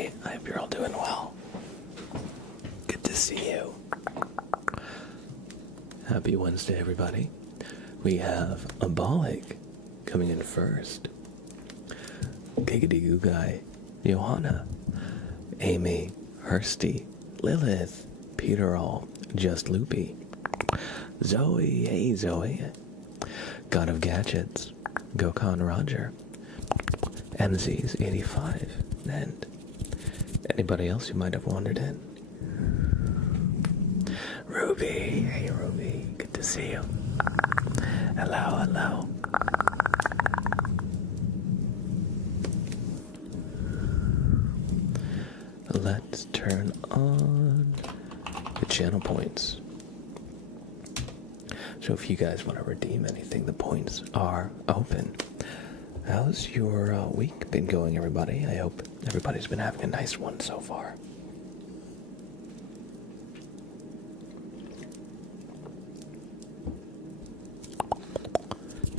everybody. I hope you're all doing well. Good to see you. Happy Wednesday, everybody. We have Abolic coming in first. Giggity Goo Guy, Johanna, Amy, Hursty, Lilith, Peter All, Just Loopy, Zoe, hey Zoe, God of Gadgets, Gokon Roger, MZ's85, and anybody else who might have wandered in. Ruby, hey Ruby, good to see you. Hello, hello. Let's turn on the channel points. So if you guys want to redeem anything, the points are open. How's your week been going, everybody? I hope everybody's been having a nice one so far.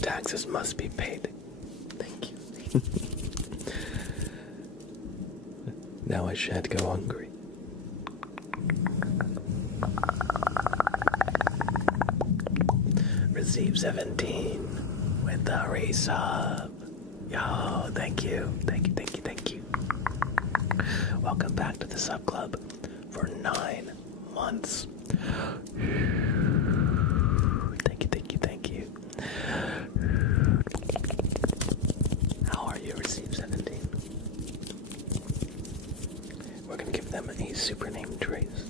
Taxes must be paid. Thank you. Now I shan't go hungry. Receive 17 with the resub. Yo, thank you. Thank you, thank you, thank you. Welcome back to the sub club for 9 months. Thank you, thank you, thank you. How are you, Receive 17? We're gonna give them a super name trace.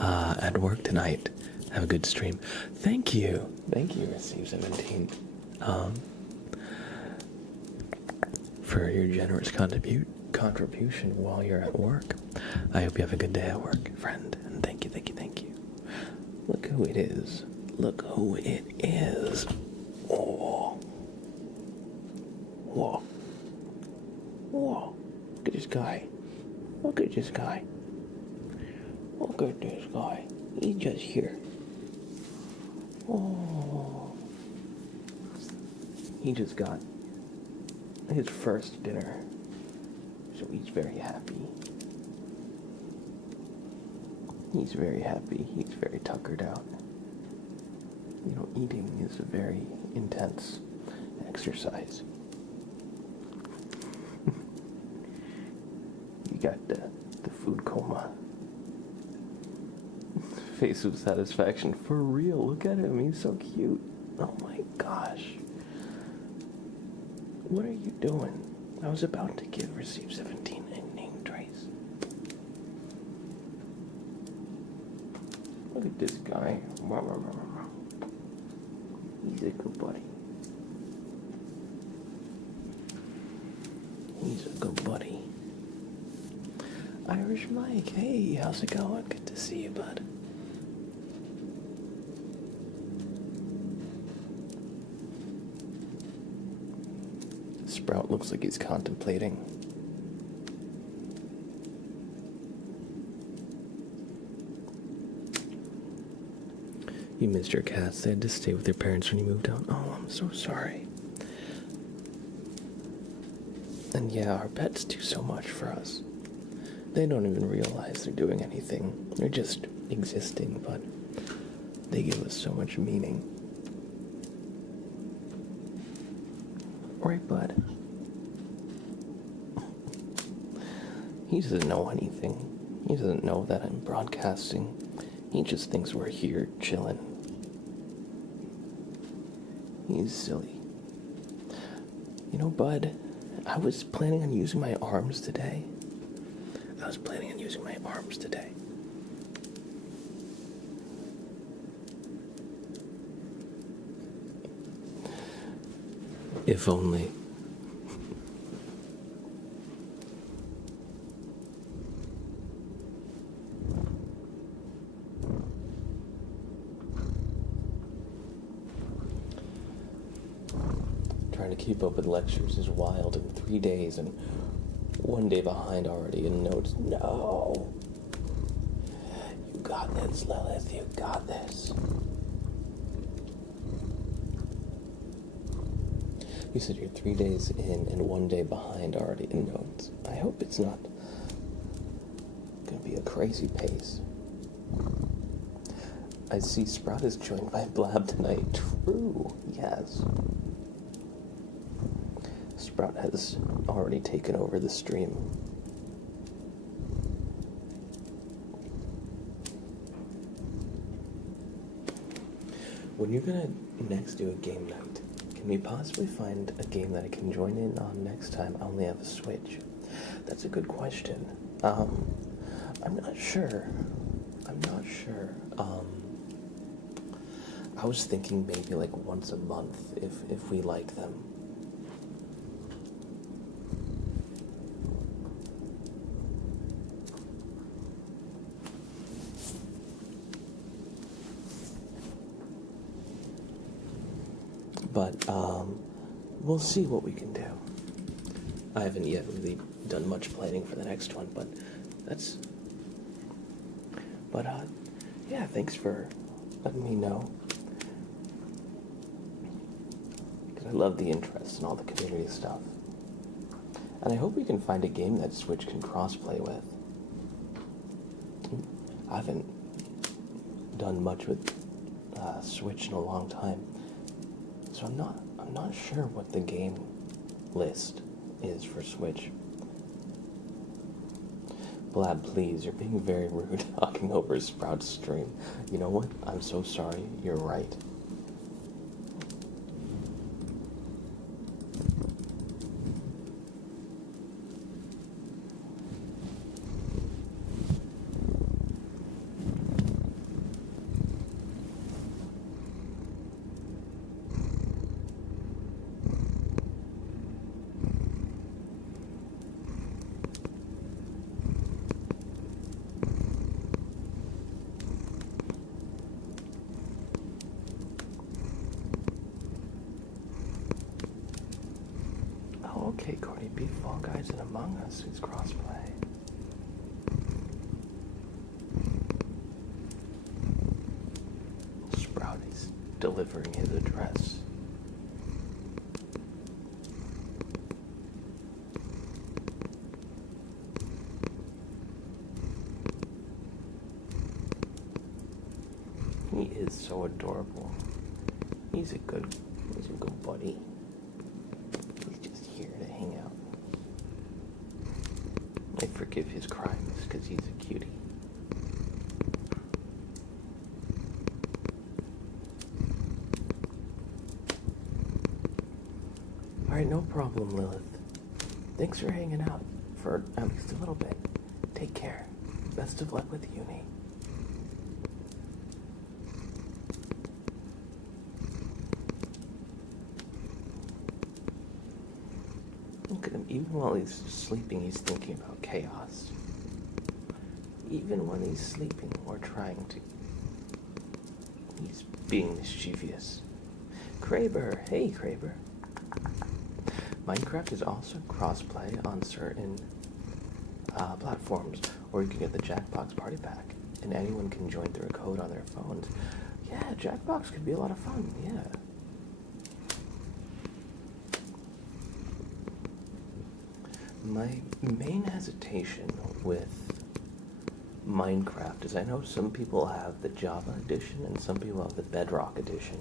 At work tonight. Have a good stream. Thank you. Thank you, Receive 17. For your generous contribution while you're at work. I hope you have a good day at work, friend. And thank you, thank you, thank you. Look who it is. Look who it is. Oh. Whoa. Whoa. Look at this guy. Look at this guy. Look at this guy. He's just here. Oh. He just got his first dinner. So he's very happy. He's very happy. He's very tuckered out. You know, eating is a very intense exercise. You got the food coma. Face of satisfaction. For real, look at him. He's so cute. Oh my gosh. What are you doing? I was about to give Receive 17 a name trace. Look at this guy. He's a good buddy. He's a good buddy. Irish Mike, hey, how's it going? Good to see you, bud. Sprout looks like he's contemplating. You missed your cats. They had to stay with their parents when you moved out. Oh, I'm so sorry. And yeah, our pets do so much for us. They don't even realize they're doing anything. They're just existing, but they give us so much meaning. Right, bud? He doesn't know anything. He doesn't know that I'm broadcasting. He just thinks we're here chilling. He's silly. You know, bud, I was planning on using my arms today. If only. Trying to keep up with lectures is wild in 3 days and 1 day behind already in notes. No. You got this, Lilith. You got this. You said you're 3 days in and 1 day behind already in notes. I hope it's not gonna be a crazy pace. I see Sprout is joined by Blab tonight. True, yes. Sprout has already taken over the stream. When you're gonna next do a game night, can we possibly find a game that I can join in on next time? I only have a Switch. That's a good question. I'm not sure. I was thinking maybe like once a month if we like them. But we'll see what we can do. I haven't yet really done much planning for the next one, but that's... But, yeah, thanks for letting me know. Because I love the interest in all the community stuff. And I hope we can find a game that Switch can crossplay with. I haven't done much with Switch in a long time. So I'm not sure what the game list is for Switch. Blab, please, you're being very rude talking over Sprout's stream. You know what? I'm so sorry. You're right. Okay, Cardi B, Fall Guys, and Among Us is crossplay. Sprout is delivering his address. He is so adorable. He's a good buddy. Here to hang out. I forgive his crimes because he's a cutie. Alright, no problem, Lilith. Thanks for hanging out for at least a little bit. Take care. Best of luck with uni. Look at him, even while he's sleeping, he's thinking about chaos. Even when he's sleeping or trying to. He's being mischievous. Kraber, hey Kraber. Minecraft is also crossplay on certain platforms, or you can get the Jackbox Party Pack, and anyone can join through a code on their phones. Yeah, Jackbox could be a lot of fun, yeah. My main hesitation with Minecraft is I know some people have the Java edition and some people have the Bedrock edition.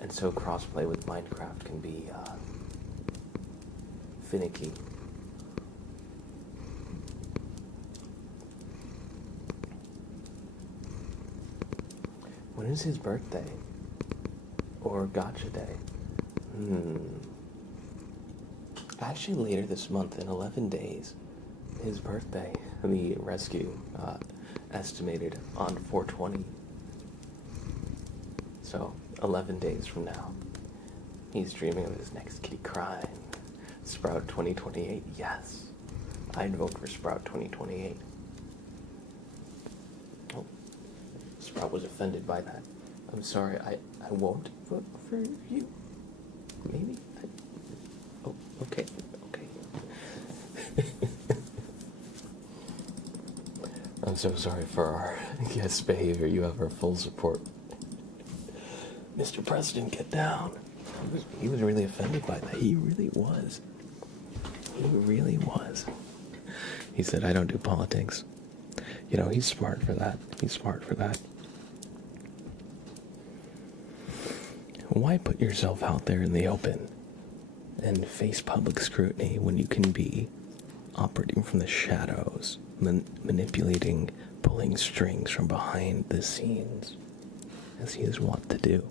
And so crossplay with Minecraft can be finicky. When is his birthday? Or Gotcha Day? Actually, later this month, in 11 days, his birthday, the rescue, estimated on 4/20. So, 11 days from now, he's dreaming of his next kitty crying. Sprout 2028, yes. I'd vote for Sprout 2028. Oh, Sprout was offended by that. I'm sorry, I won't vote for you. Maybe? Oh, okay. I'm so sorry for our guest behavior. You have our full support. Mr. President, get down. He was really offended by that. He really was. He really was. He said, I don't do politics. You know, he's smart for that. He's smart for that. Why put yourself out there in the open and face public scrutiny when you can be operating from the shadows, manipulating, pulling strings from behind the scenes, as he is wont to do?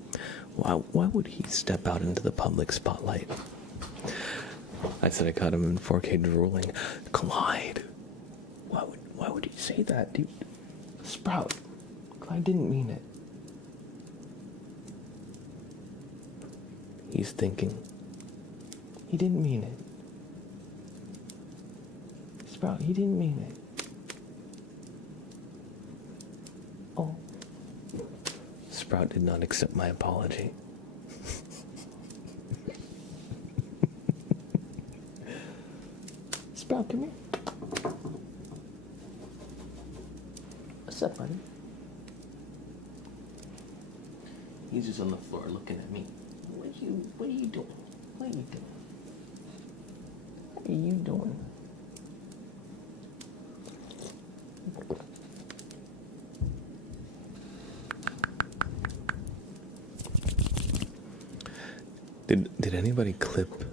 Why would he step out into the public spotlight? I said I caught him in 4K drooling. Clyde, why would you say that, dude? Sprout, Clyde didn't mean it. He's thinking. He didn't mean it. Sprout, he didn't mean it. Oh. Sprout did not accept my apology. Sprout, come here. What's up, buddy? He's just on the floor looking at me. What are you doing? What are you doing? What are you doing? Did anybody clip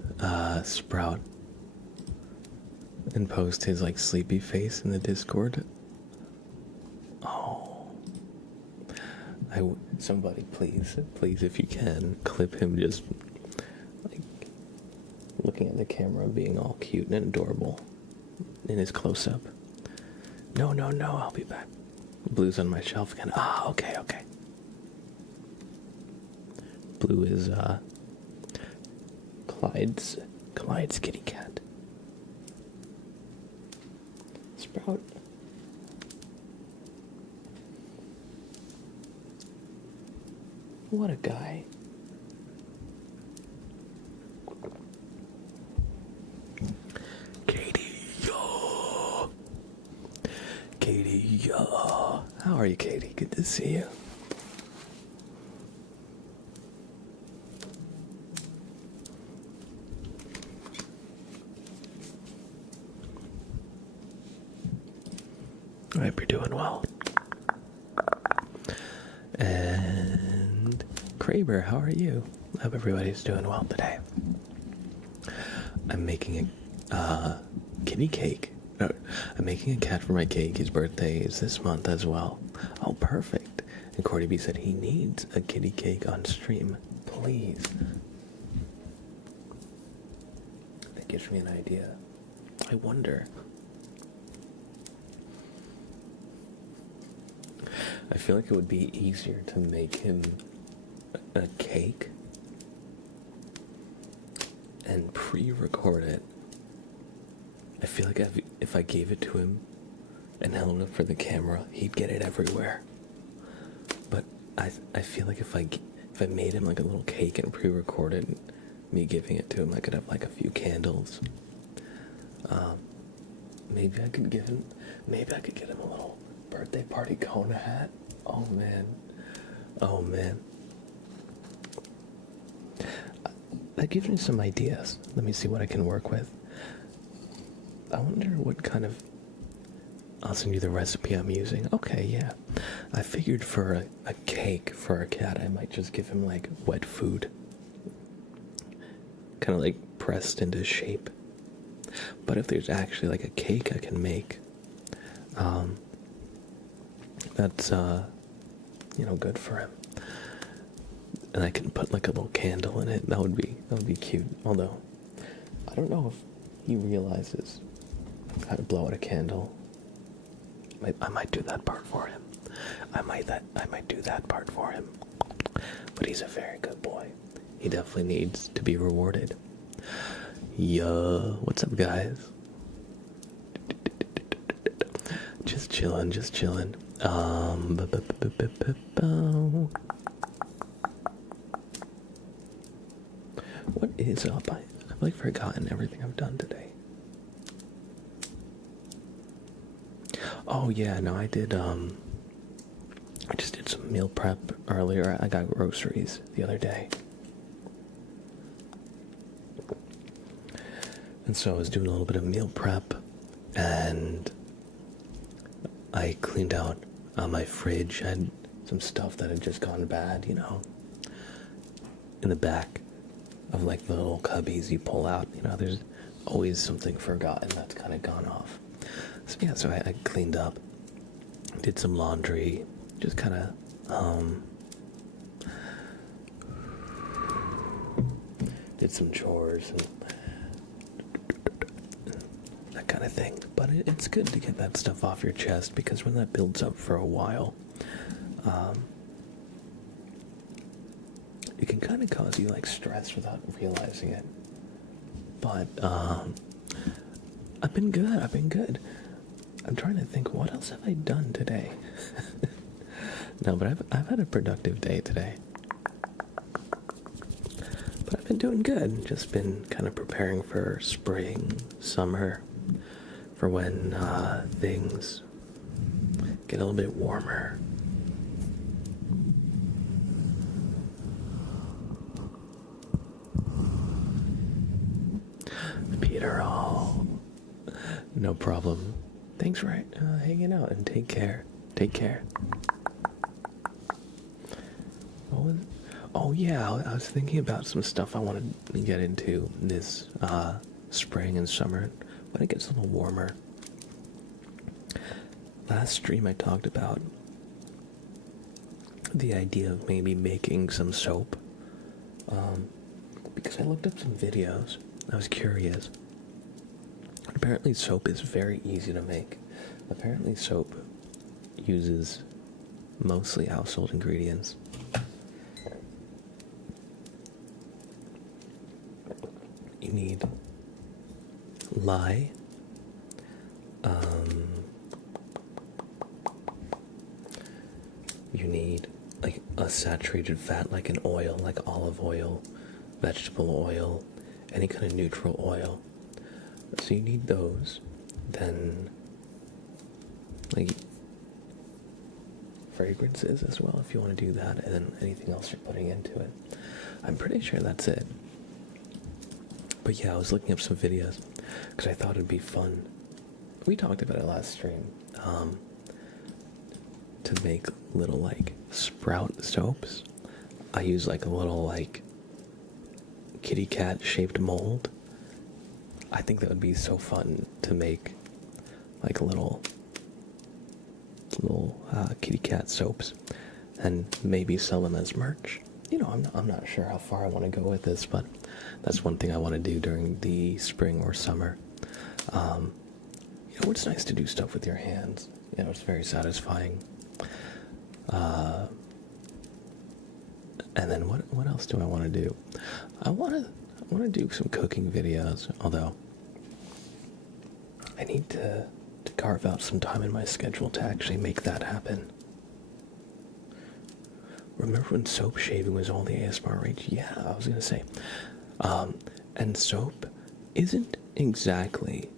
Sprout and post his like sleepy face in the Discord? Oh, somebody please if you can clip him just like looking at the camera, being all cute and adorable in his close-up. No, I'll be back. Blue's on my shelf again. Ah, okay. Blue is Clyde's kitty cat. Sprout. What a guy. Katie, yo. How are you, Katie? Good to see you. I hope you're doing well. And Kraber, how are you? I hope everybody's doing well today. I'm making a kitty cake. No, I'm making a cat for my cake. His birthday is this month as well. Oh, perfect. And Cordy B said he needs a kitty cake on stream. Please. That gives me an idea. I wonder. I feel like it would be easier to make him a cake and pre-record it. I feel like if I gave it to him and held it for the camera, he'd get it everywhere. But I feel like if I made him like a little cake and pre-recorded me giving it to him, I could have like a few candles. Maybe I could get him a little birthday party Kona hat. Oh man. That gives me some ideas. Let me see what I can work with. I wonder what kind of... I'll send you the recipe I'm using. Okay, yeah. I figured for a cake for a cat, I might just give him like wet food. Kind of like pressed into shape. But if there's actually like a cake I can make, that's, good for him. And I can put like a little candle in it. That would be cute. Although, I don't know if he realizes how to blow out a candle. I might do that part for him. I might do that part for him. But he's a very good boy. He definitely needs to be rewarded. Yo, what's up, guys? Just chilling. What is up? I've like forgotten everything I've done today. Oh yeah, no, I did, I just did some meal prep earlier. I got groceries the other day. And so I was doing a little bit of meal prep, and I cleaned out my fridge. I had some stuff that had just gone bad, you know, in the back of like the little cubbies you pull out. You know, there's always something forgotten that's kind of gone off. So yeah, so I cleaned up, did some laundry, just kind of did some chores and that kind of thing. But it's good to get that stuff off your chest, because when that builds up for a while, it can kind of cause you like stress without realizing it. But I've been good. I'm trying to think, what else have I done today? No, but I've had a productive day today. But I've been doing good. Just been kind of preparing for spring, summer, for when things get a little bit warmer. Peter, oh, no problem. Thanks for hanging out, and take care. Take care. Oh yeah, I was thinking about some stuff I wanted to get into this spring and summer when it gets a little warmer. Last stream I talked about the idea of maybe making some soap, because I looked up some videos. I was curious. Apparently soap is very easy to make. Apparently soap uses mostly household ingredients. You need lye, you need like a saturated fat, like an oil, like olive oil, vegetable oil, any kind of neutral oil. So you need those. Then like fragrances as well, if you want to do that, and then anything else you're putting into it. I'm pretty sure that's it. But yeah, I was looking up some videos because I thought it'd be fun. We talked about it last stream, to make little like sprout soaps. I use like a little like kitty cat shaped mold. I think that would be so fun to make like little kitty cat soaps and maybe sell them as merch. You know, I'm not sure how far I want to go with this, but that's one thing I want to do during the spring or summer. You know, it's nice to do stuff with your hands. You know, it's very satisfying. And then what else do I want to do? I want to do some cooking videos, although I need to carve out some time in my schedule to actually make that happen. Remember when soap shaving was all the ASMR rage? Yeah, I was going to say. And soap isn't exactly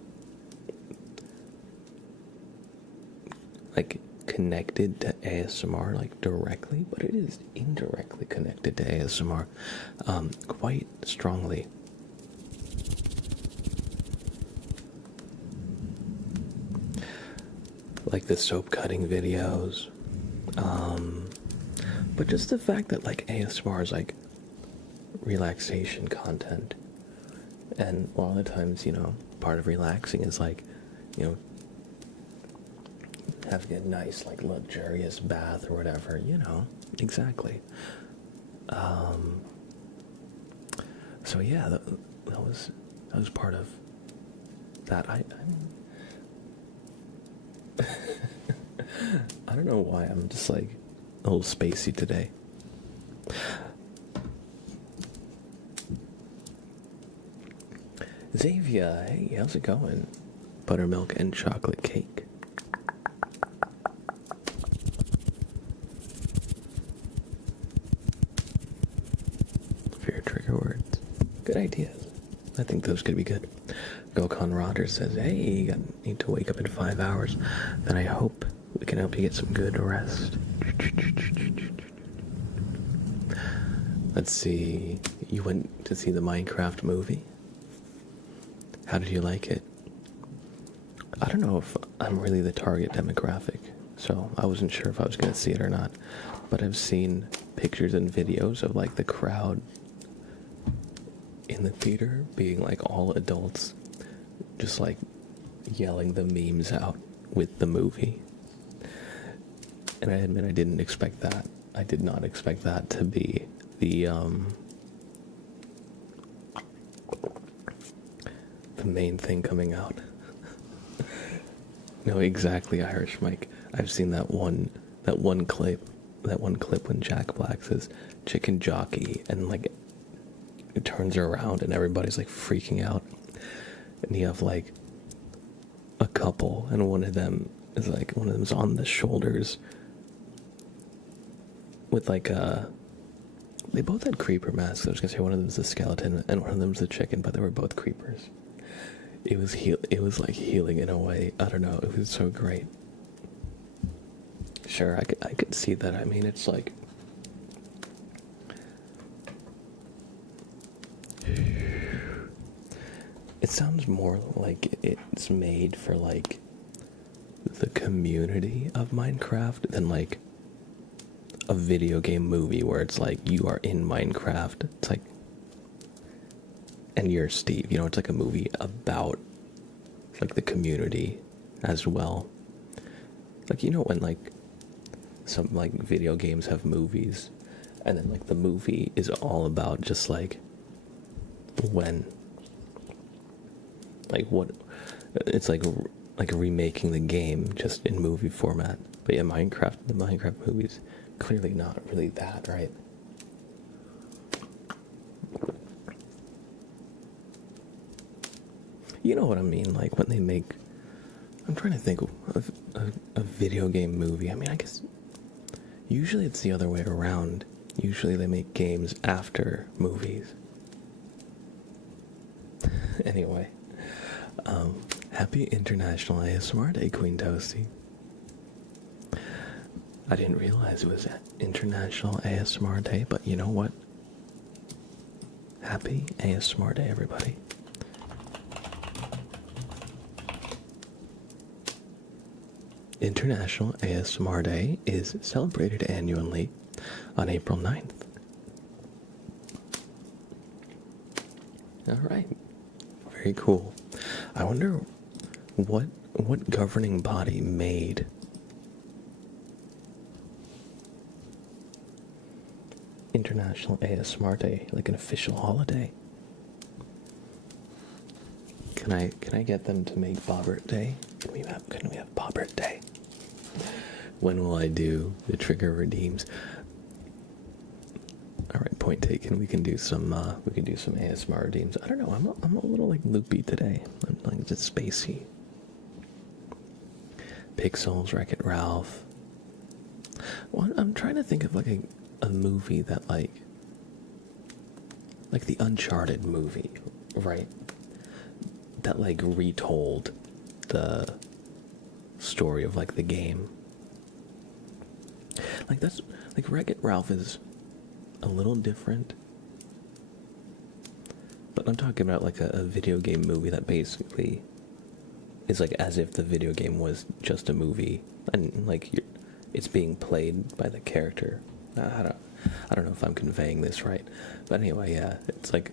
like connected to ASMR like directly, but it is indirectly connected to ASMR quite strongly. Like the soap cutting videos, but just the fact that like ASMR is like relaxation content, and a lot of the times, you know, part of relaxing is like, you know, having a nice like luxurious bath or whatever, you know, exactly. So yeah, that was part of that. I don't know why I'm just like a little spacey today. Xavier, hey, how's it going? Buttermilk and chocolate cake. For your trigger words. Good ideas. I think those could be good. Gokhan Rotter says, hey, you need to wake up in 5 hours. Then I hope we can help you get some good rest. Let's see. You went to see the Minecraft movie? How did you like it? I don't know if I'm really the target demographic, so I wasn't sure if I was going to see it or not. But I've seen pictures and videos of like the crowd in the theater being like all adults, just like yelling the memes out with the movie. And I admit I didn't expect that. I did not expect that to be the main thing coming out. No, exactly, Irish Mike. I've seen that one clip when Jack Black says chicken jockey, and like it turns around and everybody's like freaking out, and you have like a couple, and one of them's on the shoulders with like they both had creeper masks. I was gonna say one of them's a skeleton and one of them's the chicken, but they were both creepers. It was like healing in a way. I don't know. It was so great. Sure, I could see that. I mean, it's like it sounds more like it's made for like the community of Minecraft than like a video game movie where it's like you are in Minecraft. It's like, and you're Steve, you know, it's like a movie about like the community as well. Like, you know, when like some like video games have movies, and then like the movie is all about just like when, like what, it's like remaking the game just in movie format. But yeah, the Minecraft movies, clearly not really that, right? You know what I mean? Like when they make, I'm trying to think of a video game movie. I mean, I guess usually it's the other way around. Usually they make games after movies. Anyway, happy International ASMR Day, Queen Toasty. I didn't realize it was International ASMR Day, but you know what? Happy ASMR Day, everybody. International ASMR Day is celebrated annually on April 9th. Alright, very cool. I wonder what governing body made International ASMR Day like an official holiday. Can I get them to make Bobbert Day? Can we have Bobbert Day? When will I do the trigger redeems? All right, point taken. We can do some ASMR redeems. I don't know. I'm a little like loopy today. I'm like just spacey. Pixels, Wreck-It Ralph. Well, I'm trying to think of like a movie that like the Uncharted movie, right? That like retold the story of like the game. Like that's like Wreck-It Ralph is a little different, but I'm talking about like a video game movie that basically is like as if the video game was just a movie, and like it's being played by the character. I don't know if I'm conveying this right, but anyway, yeah, it's like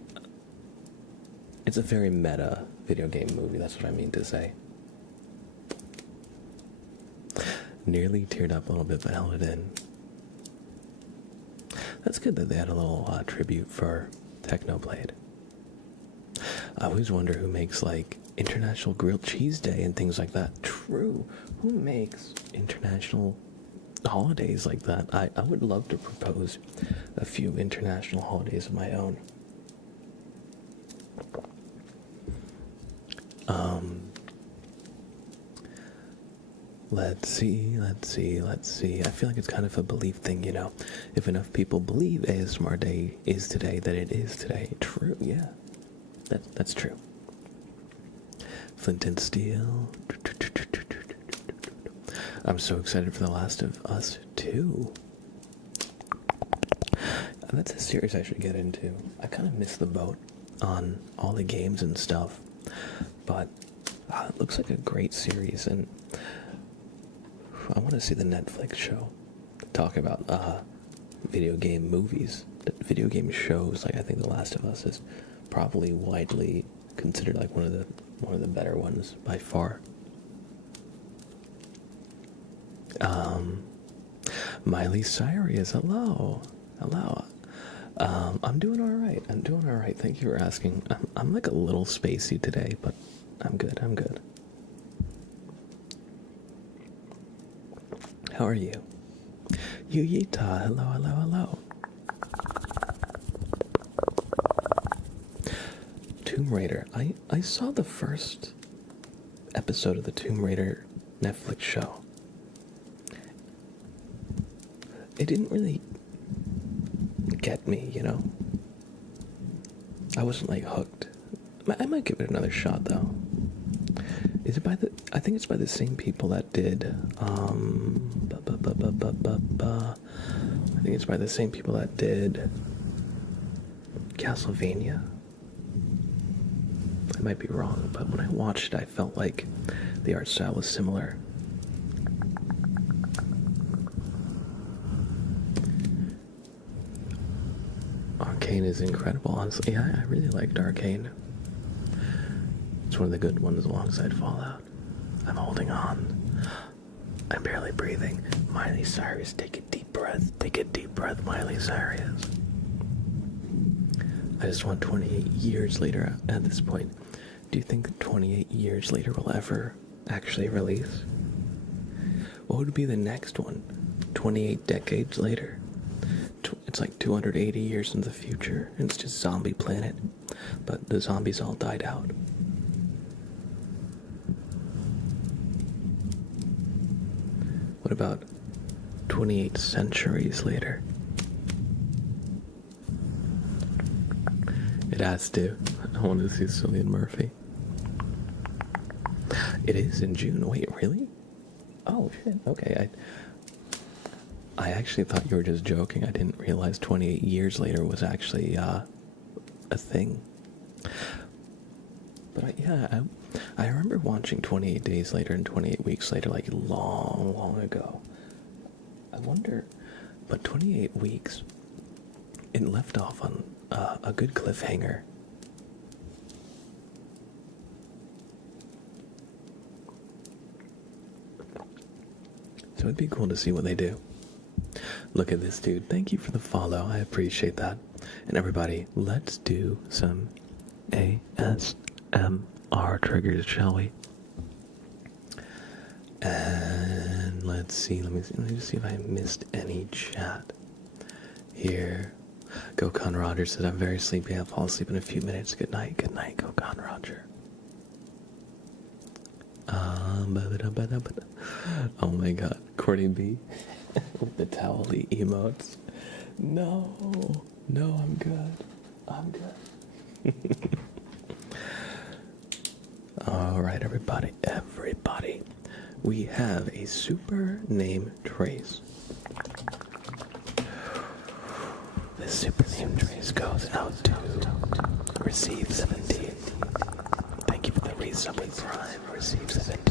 it's a very meta video game movie. That's what I mean to say. Nearly teared up a little bit, but held it in. That's good that they had a little tribute for Technoblade. I always wonder who makes like International Grilled Cheese Day and things like that. True. Who makes international holidays like that? I would love to propose a few international holidays of my own. Let's see. I feel like it's kind of a belief thing, you know. If enough people believe ASMR Day is today, then it is today. True, yeah. That's true. Flint and Steel. I'm so excited for The Last of Us 2. That's a series I should get into. I kind of missed the boat on all the games and stuff. But it looks like a great series, and I want to see the Netflix show. Talk about video game movies, video game shows. Like I think The Last of Us is probably widely considered like one of the better ones by far. Miley Cyrus, hello. I'm doing all right. Thank you for asking. I'm like a little spacey today, but I'm good. How are you? Yuyita, hello. Tomb Raider. I saw the first episode of the Tomb Raider Netflix show. It didn't really get me, you know? I wasn't like hooked. I might give it another shot though. Is it I think it's by the same people that did I think it's by the same people that did Castlevania. I might be wrong, but when I watched it I felt like the art style was similar. Arcane is incredible, honestly. Yeah, I really liked Arcane. It's one of the good ones alongside Fallout. I'm holding on. I'm barely breathing. Miley Cyrus, take a deep breath. Take a deep breath, Miley Cyrus. I just want 28 years later at this point. Do you think 28 years later will ever actually release? What would be the next one? 28 decades later? It's like 280 years in the future. It's just zombie planet. But the zombies all died out. What about 28 centuries later? It has to. I want to see Cillian Murphy. It is in June. Wait, really? Oh, shit. Okay, I actually thought you were just joking. I didn't realize 28 years later was actually a thing. But I remember watching 28 Days Later and 28 Weeks Later like long ago. I wonder, but 28 Weeks, it left off on a good cliffhanger. So it'd be cool to see what they do. Look at this dude. Thank you for the follow. I appreciate that. And everybody, let's do some ASMR triggers, shall we? And let's see. Let me just see if I missed any chat here. Gokhan Roger says, I'm very sleepy. I'll fall asleep in a few minutes. Good night, Gokhan Roger. Oh my god. Courtney B. With the towel-y emotes. No, I'm good. Alright, everybody. We have a super name trace. This super name trace goes out to Receive 17. Thank you for the resub with Prime. Receive 17.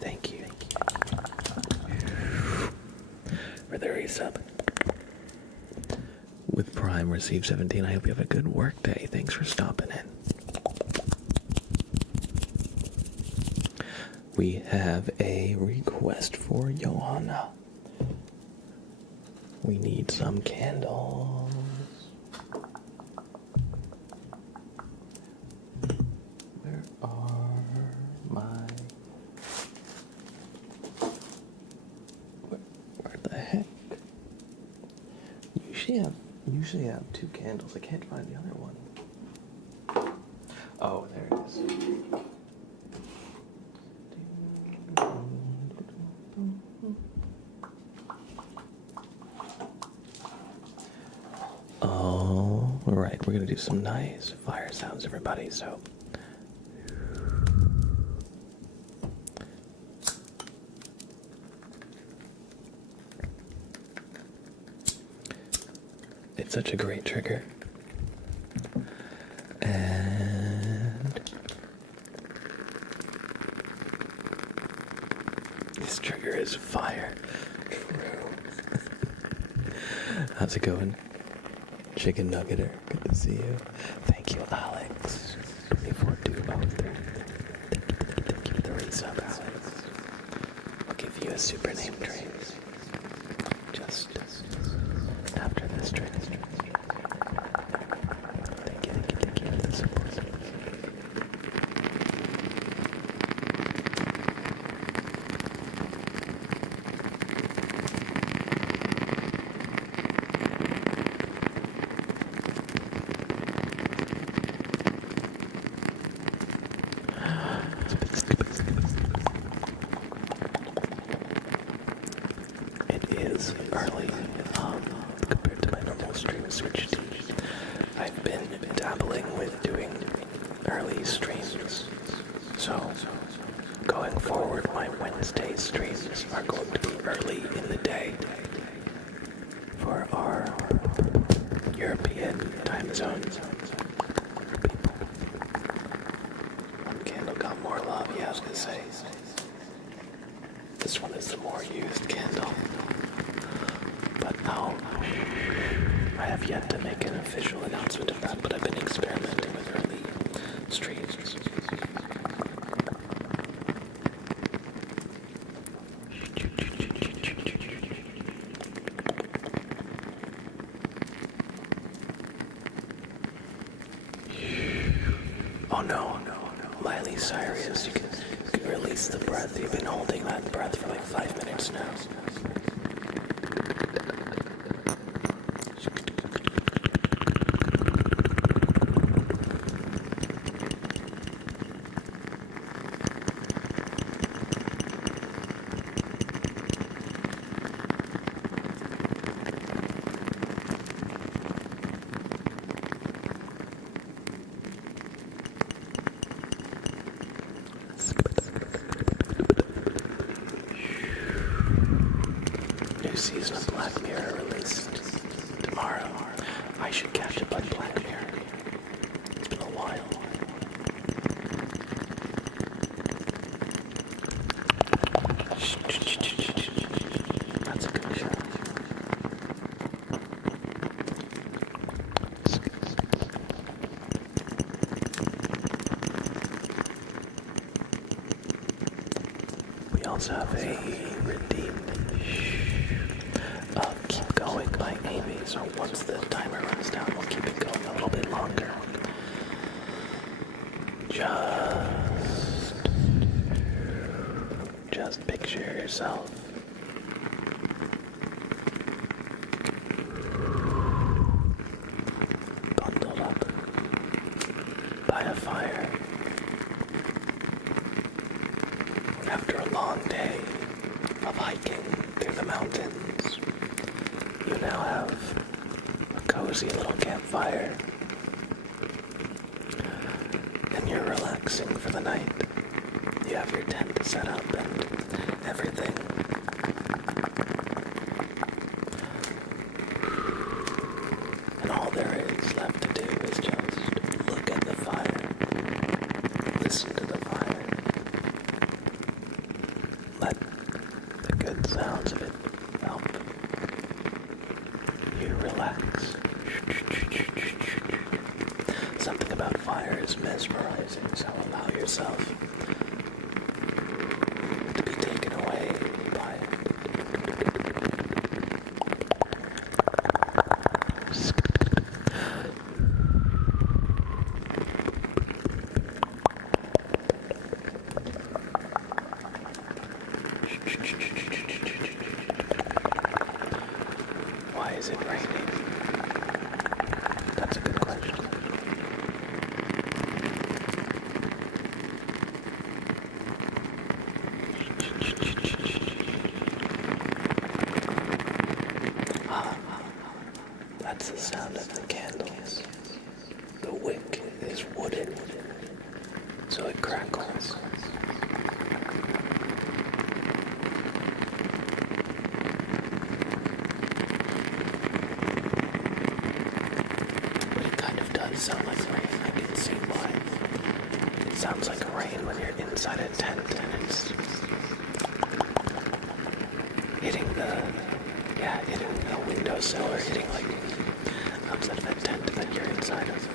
Thank you for the resub. With Prime, Receive 17. I hope you have a good work day. Thanks for stopping in. We have a request for Johanna. We need some candles. Where are my usually have two candles. I can't find the other one. Oh, there it is. All right, we're gonna do some nice fire sounds, everybody. So. It's such a great trigger. And this trigger is fire. True. How's it going? Chicken Nuggeter, good to see you. Thank you, Alex. 24-203. Thank you for the resub, Alex. I'll give you a super name, Trace. Just after this, Trace. Thank you for the support. It is early compared to my normal stream switch. I've been dabbling with doing early streams, so going forward my Wednesday streams are going to be early in the day for our European time zones. One candle got more love, yeah, I was gonna say. This one is the more used candle. But now, I have yet to make an official announcement of that, but I've been experimenting with early streams. Oh no, Miley Cyrus, you can release the breath. You've been holding that breath for like 5 minutes now. New season of Black Mirror released tomorrow. I should catch up on Black Mirror. It's been a while. That's a good show. We also have a redeemed Keep Going by Amy, so once the timer runs down, we'll keep it going a little bit longer. Just picture yourself bundled up by a fire after a long day of hiking through the mountains. You now have a cozy little campfire, and you're relaxing for the night. You have your tent set up and everything. And all there is left to do is just look at the fire, listen to the fire, let the good sounds of it help you relax. Something about fire is mesmerizing, so allow yourself to be taken away by it. Why is it raining? That's a good question. That's the sound of the candles. The wick is wooden, so it crackles. But it kind of does sound like rain. I can see why. It sounds like rain when you're inside a tent and it's hitting a windowsill or hitting like outside of a tent that you're inside of.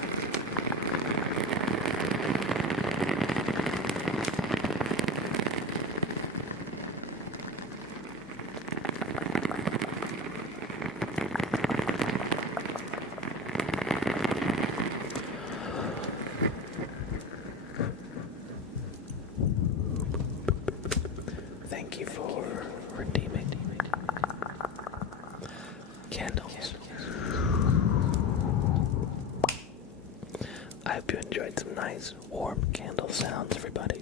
Thank you for redeeming candles. I hope you enjoyed some nice, warm candle sounds, everybody.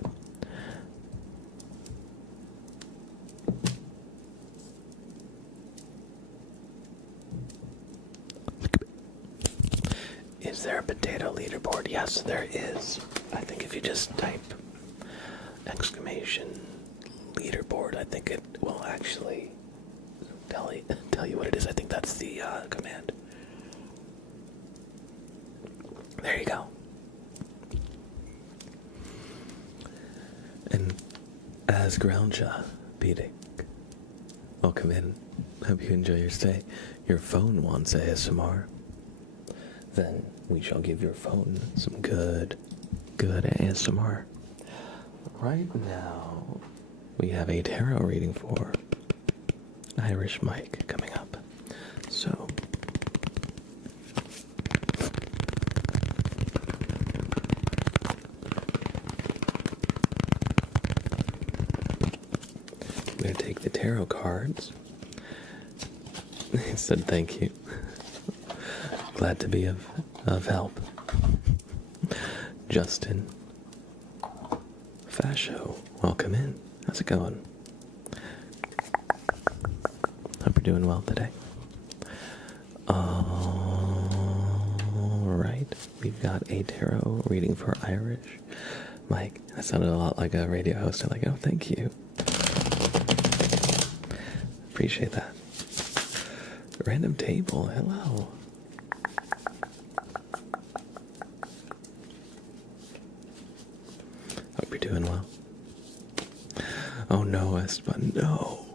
Is there a potato leaderboard? Yes, there is. I think if you just type exclamation leaderboard, I think it will actually tell you what it is. I think that's the command. There you go. And as Groundshaw beating, welcome in. Hope you enjoy your stay. Your phone wants ASMR. Then we shall give your phone some good ASMR. Right now, we have a tarot reading for Irish Mike coming up. So, I'm going to take the tarot cards. He said thank you. Glad to be of help. Justin Fascio, welcome in. How's it going? Hope you're doing well today. Alright, we've got a tarot reading for Irish Mike. That sounded a lot like a radio host. I'm like, oh, thank you. Appreciate that. Random table, hello. Hope you're doing well. Oh no, Esteban, no.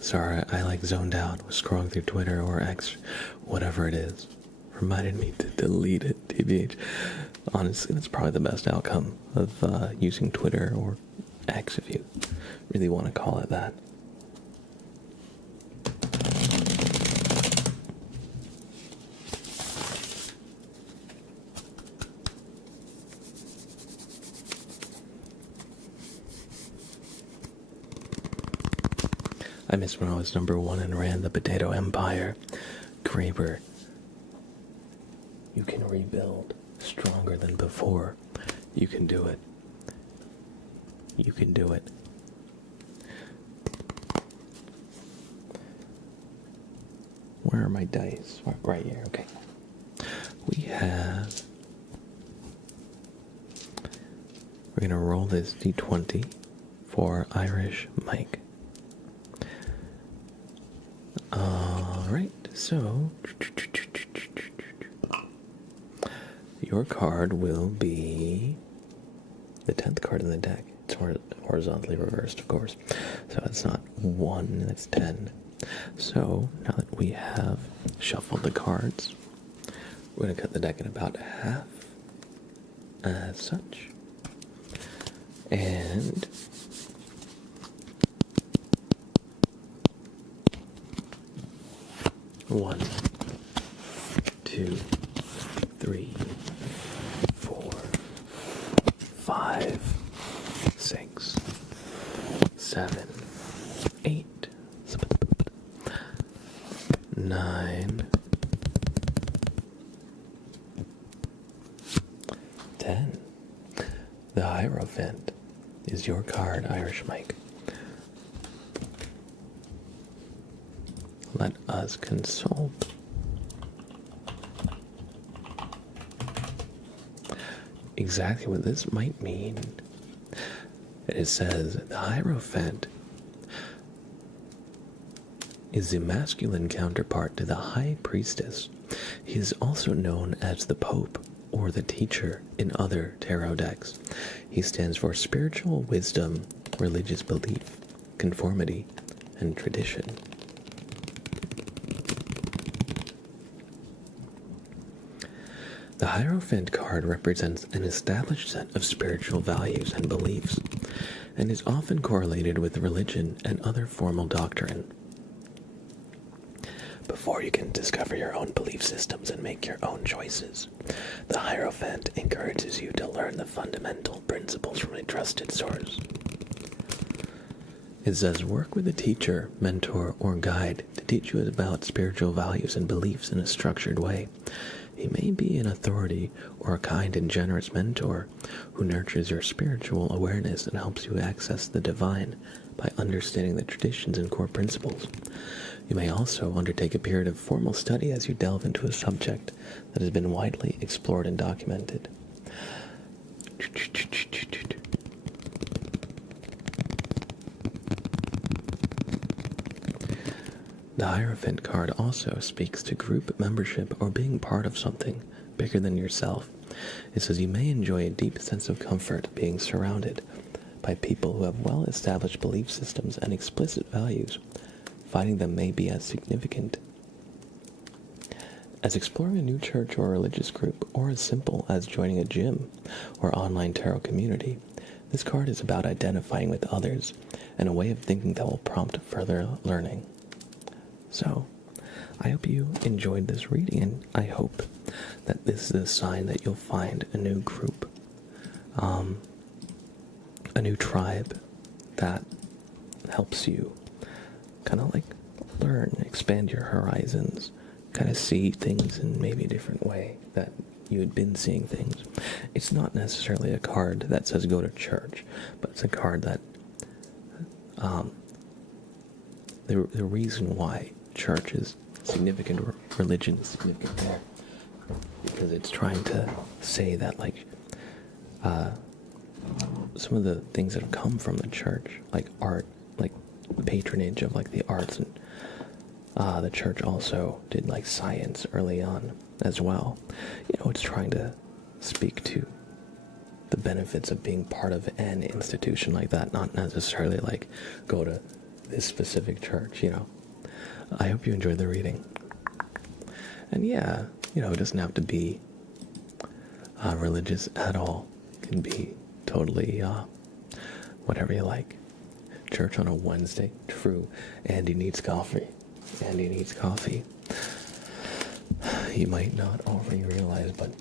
Sorry, I like zoned out, was scrolling through Twitter or X, whatever it is. Reminded me to delete it, TBH. Honestly, that's probably the best outcome of using Twitter or X, if you really want to call it that. I miss when I was #1 and ran the Potato Empire. Graber, you can rebuild stronger than before. You can do it. You can do it. Where are my dice? Right here, okay. We have... We're going to roll this D20 for Irish Mike. Alright, so... Your card will be the 10th card in the deck. It's horizontally reversed, of course. So it's not 1, it's 10. So, now that we have shuffled the cards, we're going to cut the deck in about half, as such. And... 1, 2, 3, 4, 5, 6, 7, 8, 9, 10. The Hierophant is your card, Irish Mike. Let us consult. Exactly what this might mean. It says the Hierophant is the masculine counterpart to the High Priestess. He is also known as the Pope or the Teacher in other tarot decks. He stands for spiritual wisdom, religious belief, conformity, and tradition. The Hierophant card represents an established set of spiritual values and beliefs, and is often correlated with religion and other formal doctrine. Before you can discover your own belief systems and make your own choices, the Hierophant encourages you to learn the fundamental principles from a trusted source. It says, work with a teacher, mentor, or guide to teach you about spiritual values and beliefs in a structured way. He may be an authority or a kind and generous mentor who nurtures your spiritual awareness and helps you access the divine by understanding the traditions and core principles. You may also undertake a period of formal study as you delve into a subject that has been widely explored and documented. The Hierophant card also speaks to group membership or being part of something bigger than yourself. It says you may enjoy a deep sense of comfort being surrounded by people who have well-established belief systems and explicit values. Finding them may be as significant as exploring a new church or religious group, or as simple as joining a gym or online tarot community. This card is about identifying with others and a way of thinking that will prompt further learning. So, I hope you enjoyed this reading, and I hope that this is a sign that you'll find a new group, a new tribe that helps you kind of like learn, expand your horizons, kind of see things in maybe a different way that you had been seeing things. It's not necessarily a card that says go to church, but it's a card that the reason why church is significant, or religion is significant there, because it's trying to say that like some of the things that have come from the church, like art, like patronage of like the arts, and the church also did like science early on as well. You know, it's trying to speak to the benefits of being part of an institution like that, not necessarily like go to this specific church, you know. I hope you enjoyed the reading. And yeah, you know, it doesn't have to be religious at all. It can be totally whatever you like. Church on a Wednesday, true. Andy needs coffee. Andy needs coffee. You might not already realize, but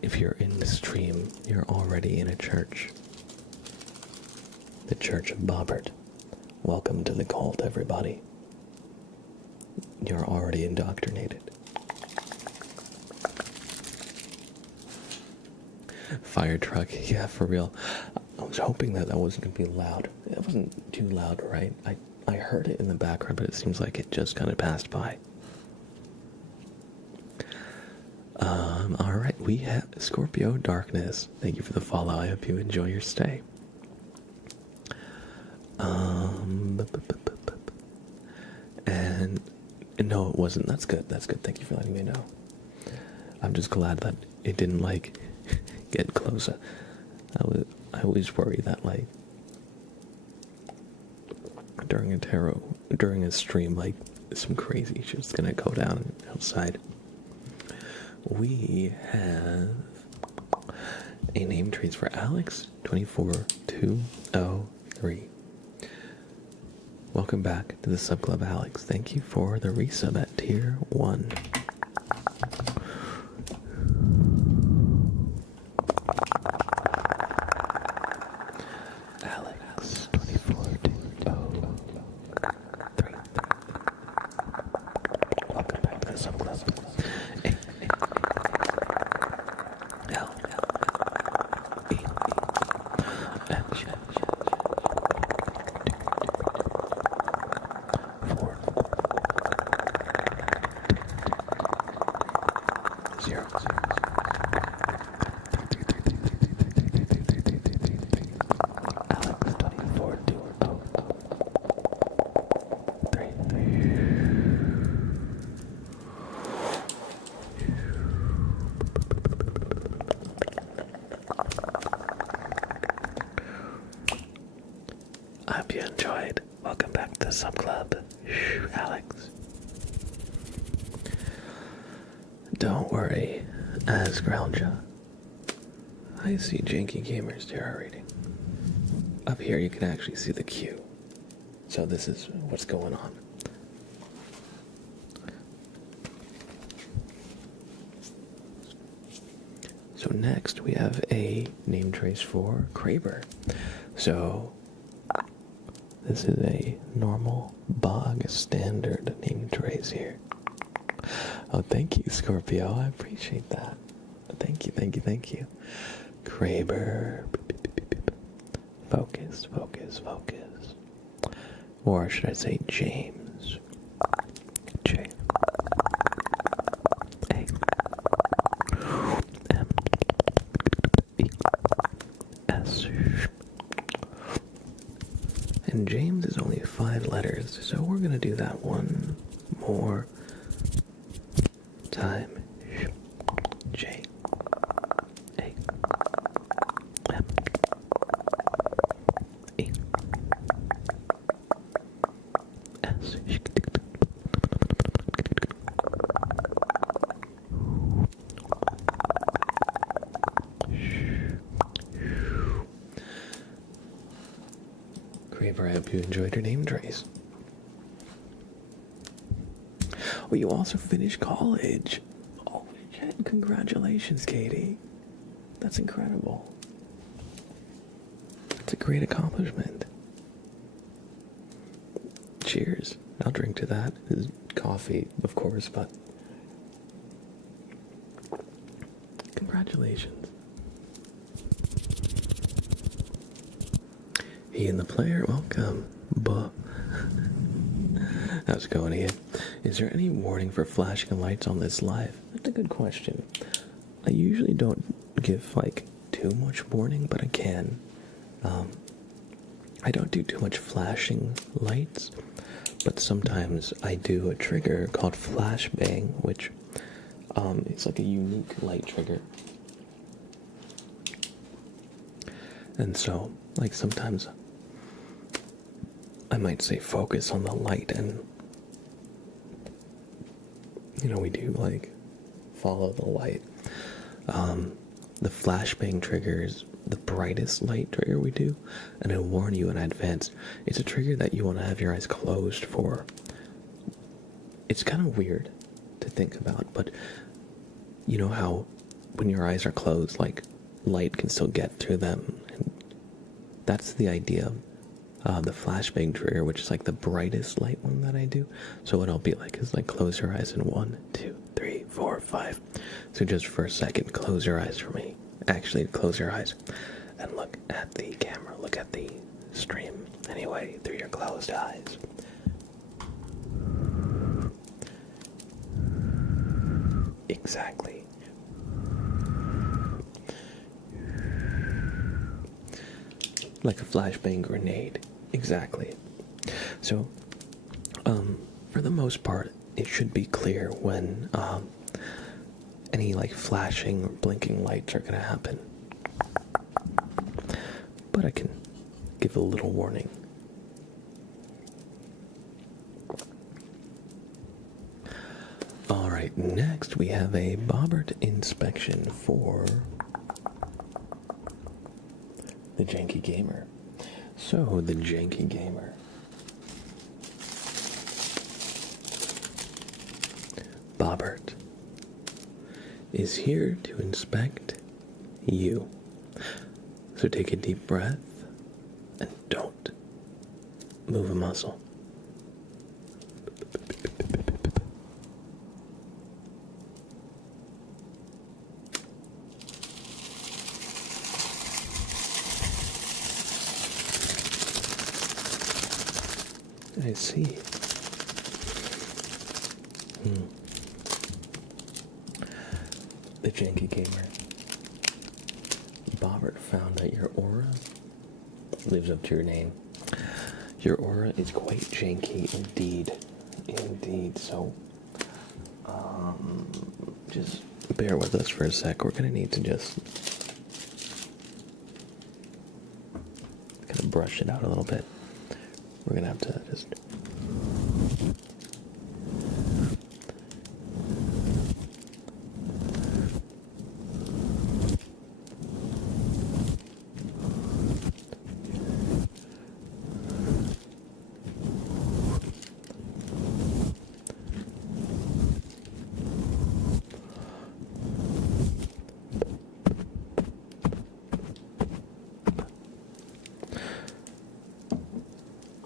if you're in the stream, you're already in a church. The Church of Bobbert. Welcome to the cult, everybody. You're already indoctrinated. Fire truck, yeah, for real. I was hoping that wasn't going to be loud. It wasn't too loud, right? I heard it in the background, but it seems like it just kind of passed by. Alright, we have Scorpio Darkness. Thank you for the follow. I hope you enjoy your stay. And no, it wasn't. That's good. That's good. Thank you for letting me know. I'm just glad that it didn't like get closer. I always worry that like during a stream, like some crazy shit's gonna go down outside. We have a name trace for Alex 24203. Welcome back to the Sub Club, Alex. Thank you for the resub at tier 1. Alex 24203. Welcome back to the sub club, Alex. Don't worry, as Groundja. I see Janky Gamer's tarot reading. Up here you can actually see the queue. So this is what's going on. So next we have a name trace for Kraber. So this is a normal bog standard name trace here. Oh, thank you, Scorpio. I appreciate that. Thank you, thank you, thank you. Kraber. Focus, focus, focus. Or should I say James? J. A. M. E. S. And James is only 5 letters, so we're gonna do that one more time. J. A. M. E. S. Kraber, I hope you enjoyed your name trace. Oh, you also finished college. Oh, shit. Congratulations, Katie. That's incredible. That's a great accomplishment. Cheers. I'll drink to that. This is coffee, of course, but congratulations. Ian the player, welcome. Buh. How's it going, Ian? Is there any warning for flashing lights on this live? That's a good question. I usually don't give, too much warning, but I can. I don't do too much flashing lights, but sometimes I do a trigger called flashbang, which, it's like a unique light trigger. And so, sometimes I might say focus on the light, and we do follow the light. The flashbang trigger is the brightest light trigger we do, and it'll warn you in advance. It's a trigger that you want to have your eyes closed for. It's kind of weird to think about, but you know how when your eyes are closed, light can still get through them. And that's the idea of the flashbang trigger, which is the brightest light one that I do. So what I'll be is close your eyes in 1, 2, 3, 4, 5. So just for a second, close your eyes for me. Actually, close your eyes and look at the camera. Look at the stream. Anyway, through your closed eyes. Exactly. Like a flashbang grenade. Exactly. So, for the most part, it should be clear when any flashing or blinking lights are going to happen. But I can give a little warning. Alright, next we have a bobbert inspection for the Janky Gamer. So, the Janky Gamer. Bobbert is here to inspect you. So take a deep breath and don't move a muscle. I see. The Janky Gamer. Bobbert found that your aura lives up to your name. Your aura is quite janky indeed. Indeed. So, just bear with us for a sec. We're going to need to just kind of brush it out a little bit. We're gonna have to just...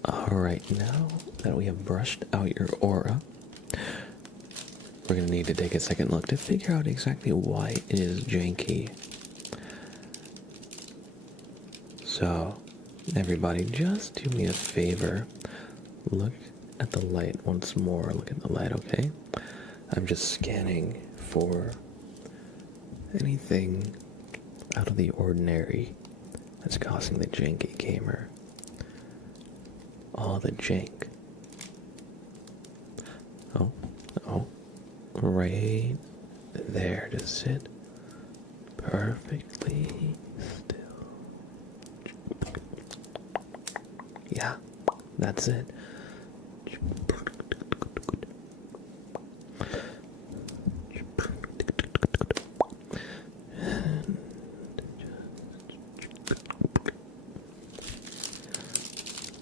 Alright, now that we have brushed out your aura, we're going to need to take a second look to figure out exactly why it is janky. So, everybody, just do me a favor. Look at the light once more. Look at the light, okay? I'm just scanning for anything out of the ordinary that's causing the janky gamer. All the jank. Oh, right there. Just sit perfectly still. Yeah, that's it.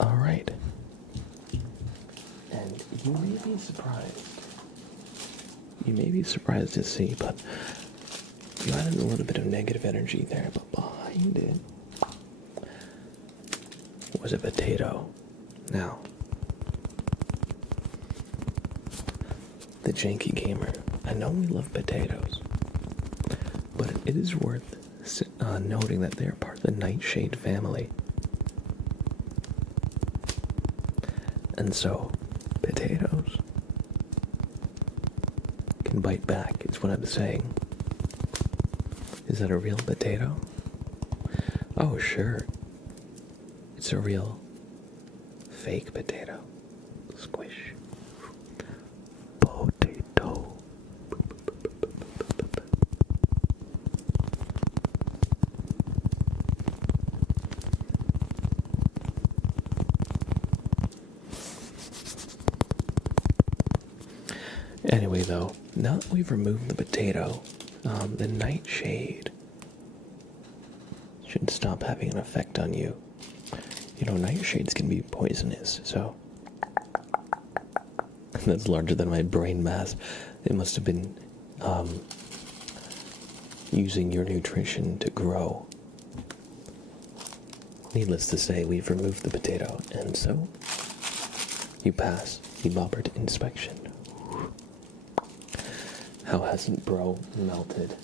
All right. And you may be surprised. You may be surprised to see, but you added a little bit of negative energy there, but behind it was a potato. Now, the janky gamer, I know we love potatoes, but it is worth noting that they are part of the nightshade family. And so, potatoes can bite back, is what I'm saying. Is that a real potato? Oh, sure. It's a real fake potato. Squish. Potato. Anyway, though, now that we've removed the potato, the nightshade should stop having an effect on you. You know, nightshades can be poisonous, so... That's larger than my brain mass. It must have been, using your nutrition to grow. Needless to say, we've removed the potato, and so... You pass the Bobbert inspection. How hasn't bro melted?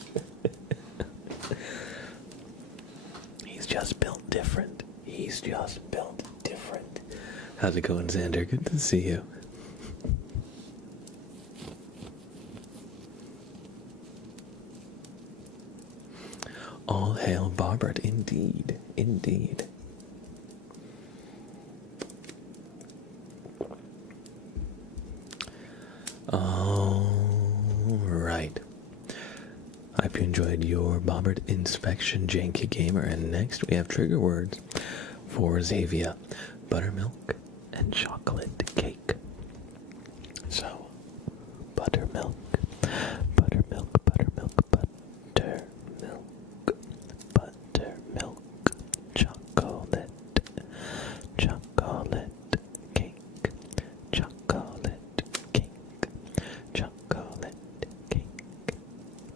He's just built different. He's just built different. How's it going, Xander? Good to see you. All hail Bobbert, indeed, indeed. Alright. I hope you enjoyed your Bobbert inspection, Janky Gamer, and next we have trigger words for Xavier: buttermilk and chocolate cake. So, buttermilk, buttermilk, buttermilk, buttermilk, buttermilk, chocolate, chocolate cake, chocolate cake, chocolate cake,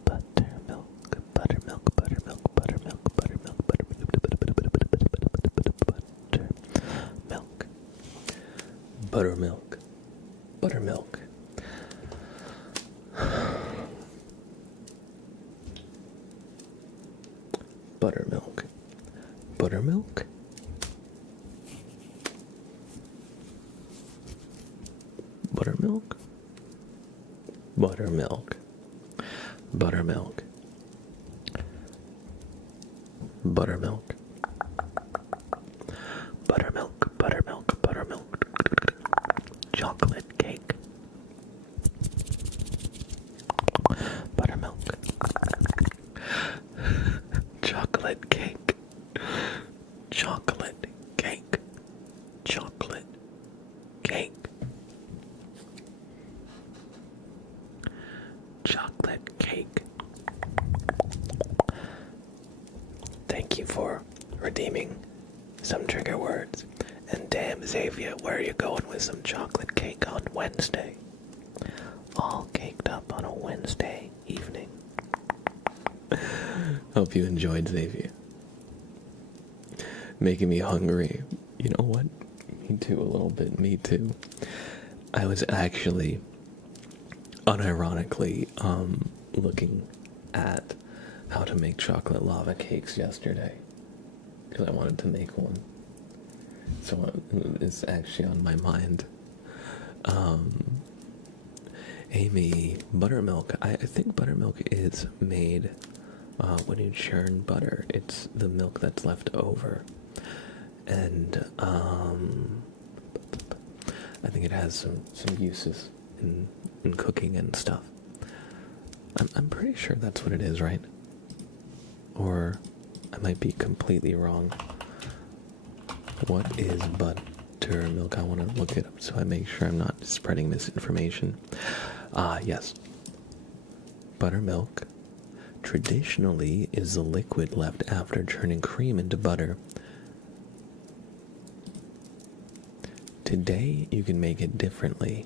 buttermilk, buttermilk, buttermilk, buttermilk, buttermilk, buttermilk, buttermilk, buttermilk. Buttermilk. Buttermilk? Buttermilk? Buttermilk. Buttermilk. Buttermilk. Buttermilk, buttermilk, buttermilk. Chocolate cake. Buttermilk. Chocolate cake. Chocolate cake. Chocolate some trigger words. And damn, Xavier, where are you going with some chocolate cake on Wednesday? All caked up on a Wednesday evening. Hope you enjoyed, Xavier. Making me hungry. You know what? Me too, a little bit. Me too. I was actually, unironically, looking at how to make chocolate lava cakes yesterday. Because I wanted to make one. So it's actually on my mind. Amy, buttermilk. I think buttermilk is made when you churn butter. It's the milk that's left over. And I think it has some uses in cooking and stuff. I'm pretty sure that's what it is, right? Or I might be completely wrong. What is buttermilk? I want to look it up so I make sure I'm not spreading misinformation. Yes. Buttermilk traditionally is the liquid left after churning cream into butter. Today, you can make it differently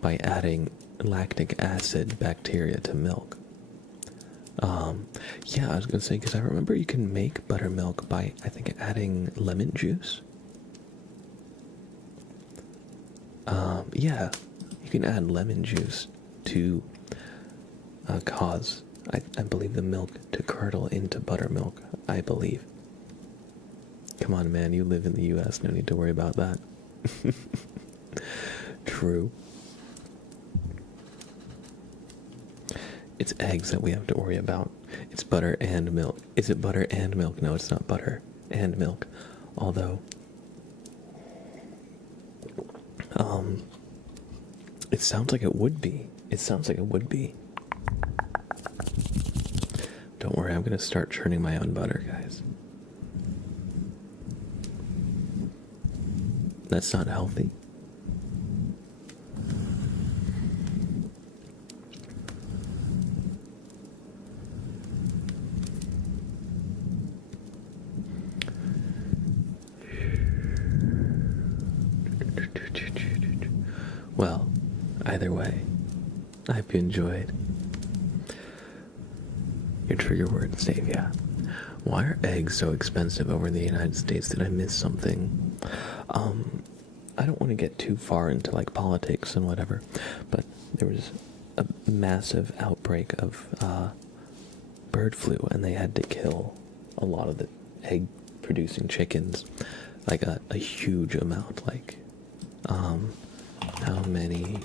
by adding lactic acid bacteria to milk. Yeah, I was going to say, because I remember you can make buttermilk by, I think, adding lemon juice. Yeah, you can add lemon juice to cause, I believe, the milk to curdle into buttermilk, I believe. Come on, man, you live in the US, no need to worry about that. True. It's eggs that we have to worry about. It's butter and milk. Is it butter and milk? No, it's not butter and milk. Although, it sounds like it would be. It sounds like it would be. Don't worry, I'm going to start churning my own butter, guys. That's not healthy. Well, either way, I hope you enjoyed your trigger word, Xavier. Why are eggs so expensive over in the United States? Did I miss something? I don't want to get too far into like politics and whatever, but there was a massive outbreak of bird flu, and they had to kill a lot of the egg-producing chickens, like a huge amount. Like, how many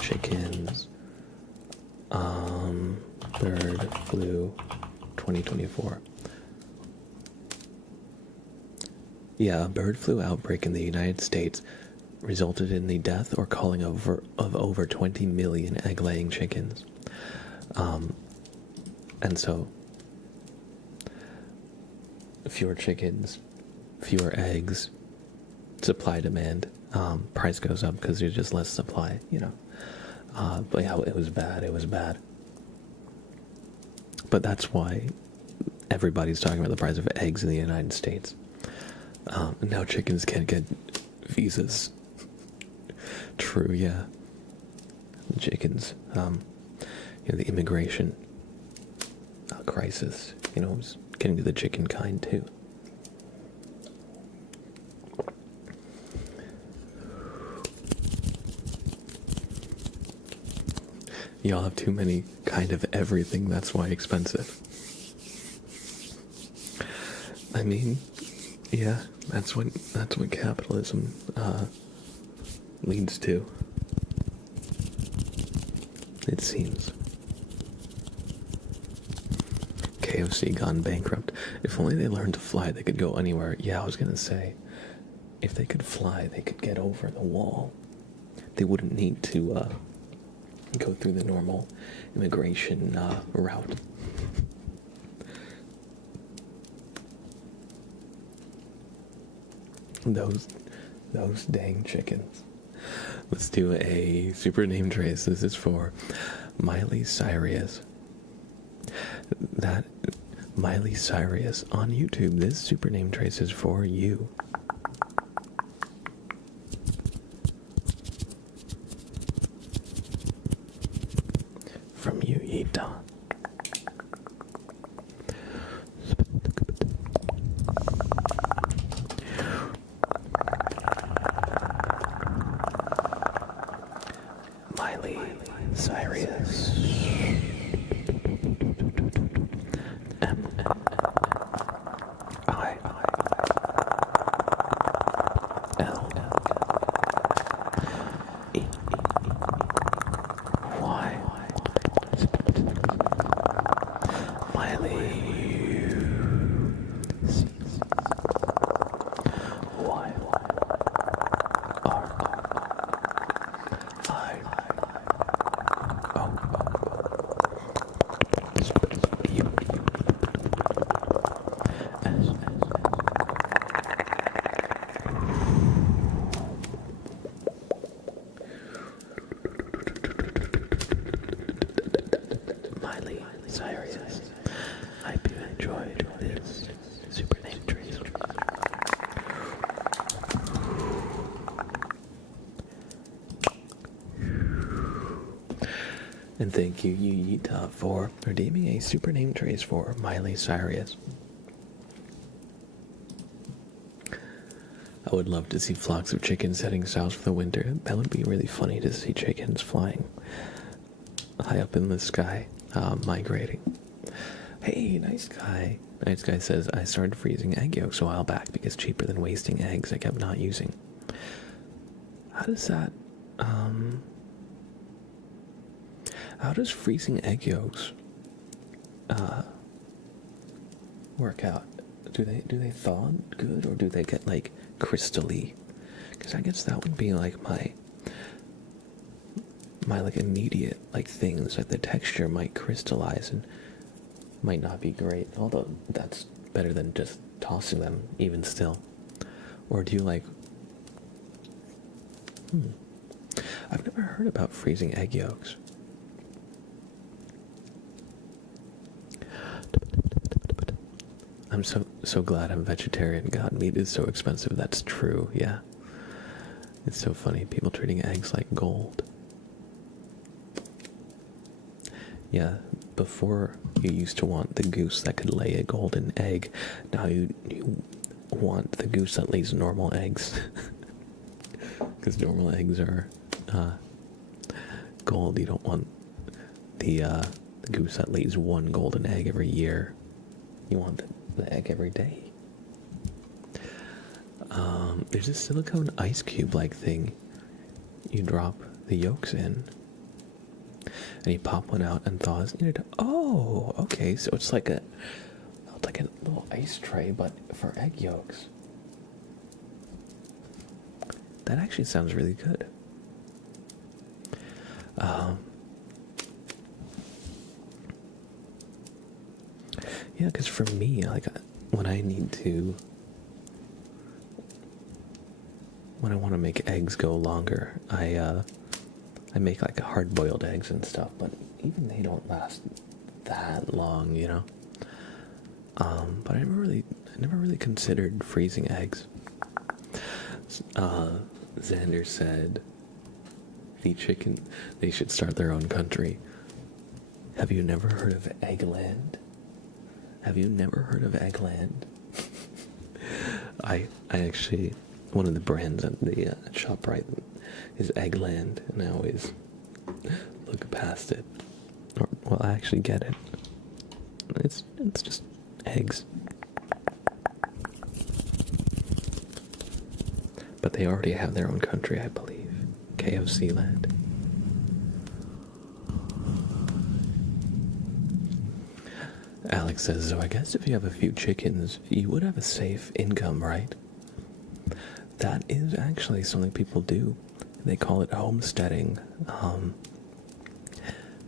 chickens? Bird flu 2024. Yeah, a bird flu outbreak in the United States resulted in the death or culling of over 20 million egg-laying chickens. And so, fewer chickens, fewer eggs, supply-demand, price goes up because there's just less supply, you know. But yeah, it was bad, it was bad. But that's why everybody's talking about the price of eggs in the United States. Now chickens can't get visas. True, yeah. The chickens, the immigration crisis, is getting to the chicken kind too. Y'all have too many kind of everything, that's why expensive. I mean, yeah, that's what capitalism leads to. It seems. KFC gone bankrupt. If only they learned to fly, they could go anywhere. Yeah, I was gonna say, if they could fly, they could get over the wall. They wouldn't need to go through the normal immigration route. Those dang chickens. Let's do a super name trace. This is for Miley Cyrus. That Miley Cyrus on YouTube. This super name trace is for you. From you, Yita. Miley Cyrus. Miley Cyrus. I hope you enjoyed this super name trace. And thank you, Yita, for redeeming a super name trace for Miley Cyrus. I would love to see flocks of chickens heading south for the winter. That would be really funny to see chickens flying high up in the sky, migrating. Hey, nice guy. Nice guy says, I started freezing egg yolks a while back because cheaper than wasting eggs I kept not using. How does that, how does freezing egg yolks, work out? Do they thaw good, or do they get, like, crystally? Because I guess that would be, like, my like, immediate, like, things. Like, the texture might crystallize and might not be great. Although, that's better than just tossing them, even still. Or do you, like... I've never heard about freezing egg yolks. I'm so glad I'm vegetarian. God, meat is so expensive. That's true, yeah. It's so funny, people treating eggs like gold. Yeah, before you used to want the goose that could lay a golden egg. Now you want the goose that lays normal eggs. Because normal eggs are gold. You don't want the goose that lays one golden egg every year. You want the egg every day. There's a silicone ice cube like thing. You drop the yolks in, and you pop one out and thaws. Oh, okay. So it's like a little ice tray, but for egg yolks. That actually sounds really good. Yeah, because for me, like, when I want to make eggs go longer, I make, like, hard-boiled eggs and stuff, but even they don't last that long, you know? But I never really considered freezing eggs. Xander said they should start their own country. Have you never heard of Eggland? Have you never heard of Eggland? I actually, one of the brands at the ShopRite is Eggland, and I always look past it. Well, I actually get it. It's just eggs. But they already have their own country, I believe. KFC Land. Alex says, so I guess if you have a few chickens, you would have a safe income, right? That is actually something people do. They call it homesteading.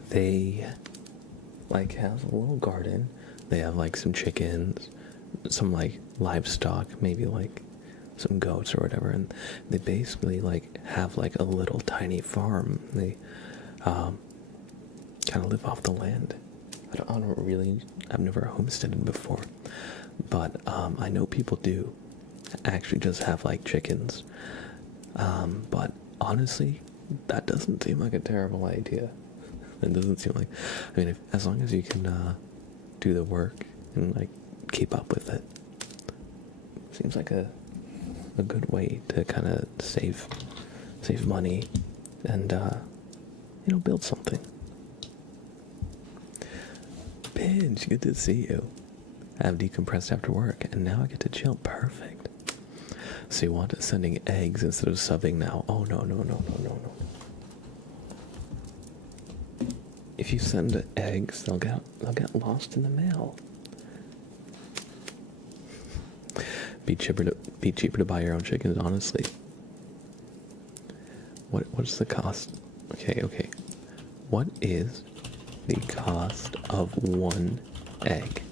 They, like, have a little garden. They have, like, some chickens, some, like, livestock, maybe, like, some goats or whatever, and they basically, like, have, like, a little tiny farm. They kind of live off the land. I don't really, I've never homesteaded before, but I know people do actually just have like chickens. But honestly, that doesn't seem like a terrible idea. It doesn't seem like, I mean, as long as you can do the work and like keep up with it, seems like a good way to kind of save money and build something. Pinch, good to see you. I've decompressed after work, and now I get to chill. Perfect. So you want sending eggs instead of subbing now? Oh no. If you send eggs, they'll get lost in the mail. Be cheaper to buy your own chickens, honestly. What's the cost? Okay. What is the cost of one egg?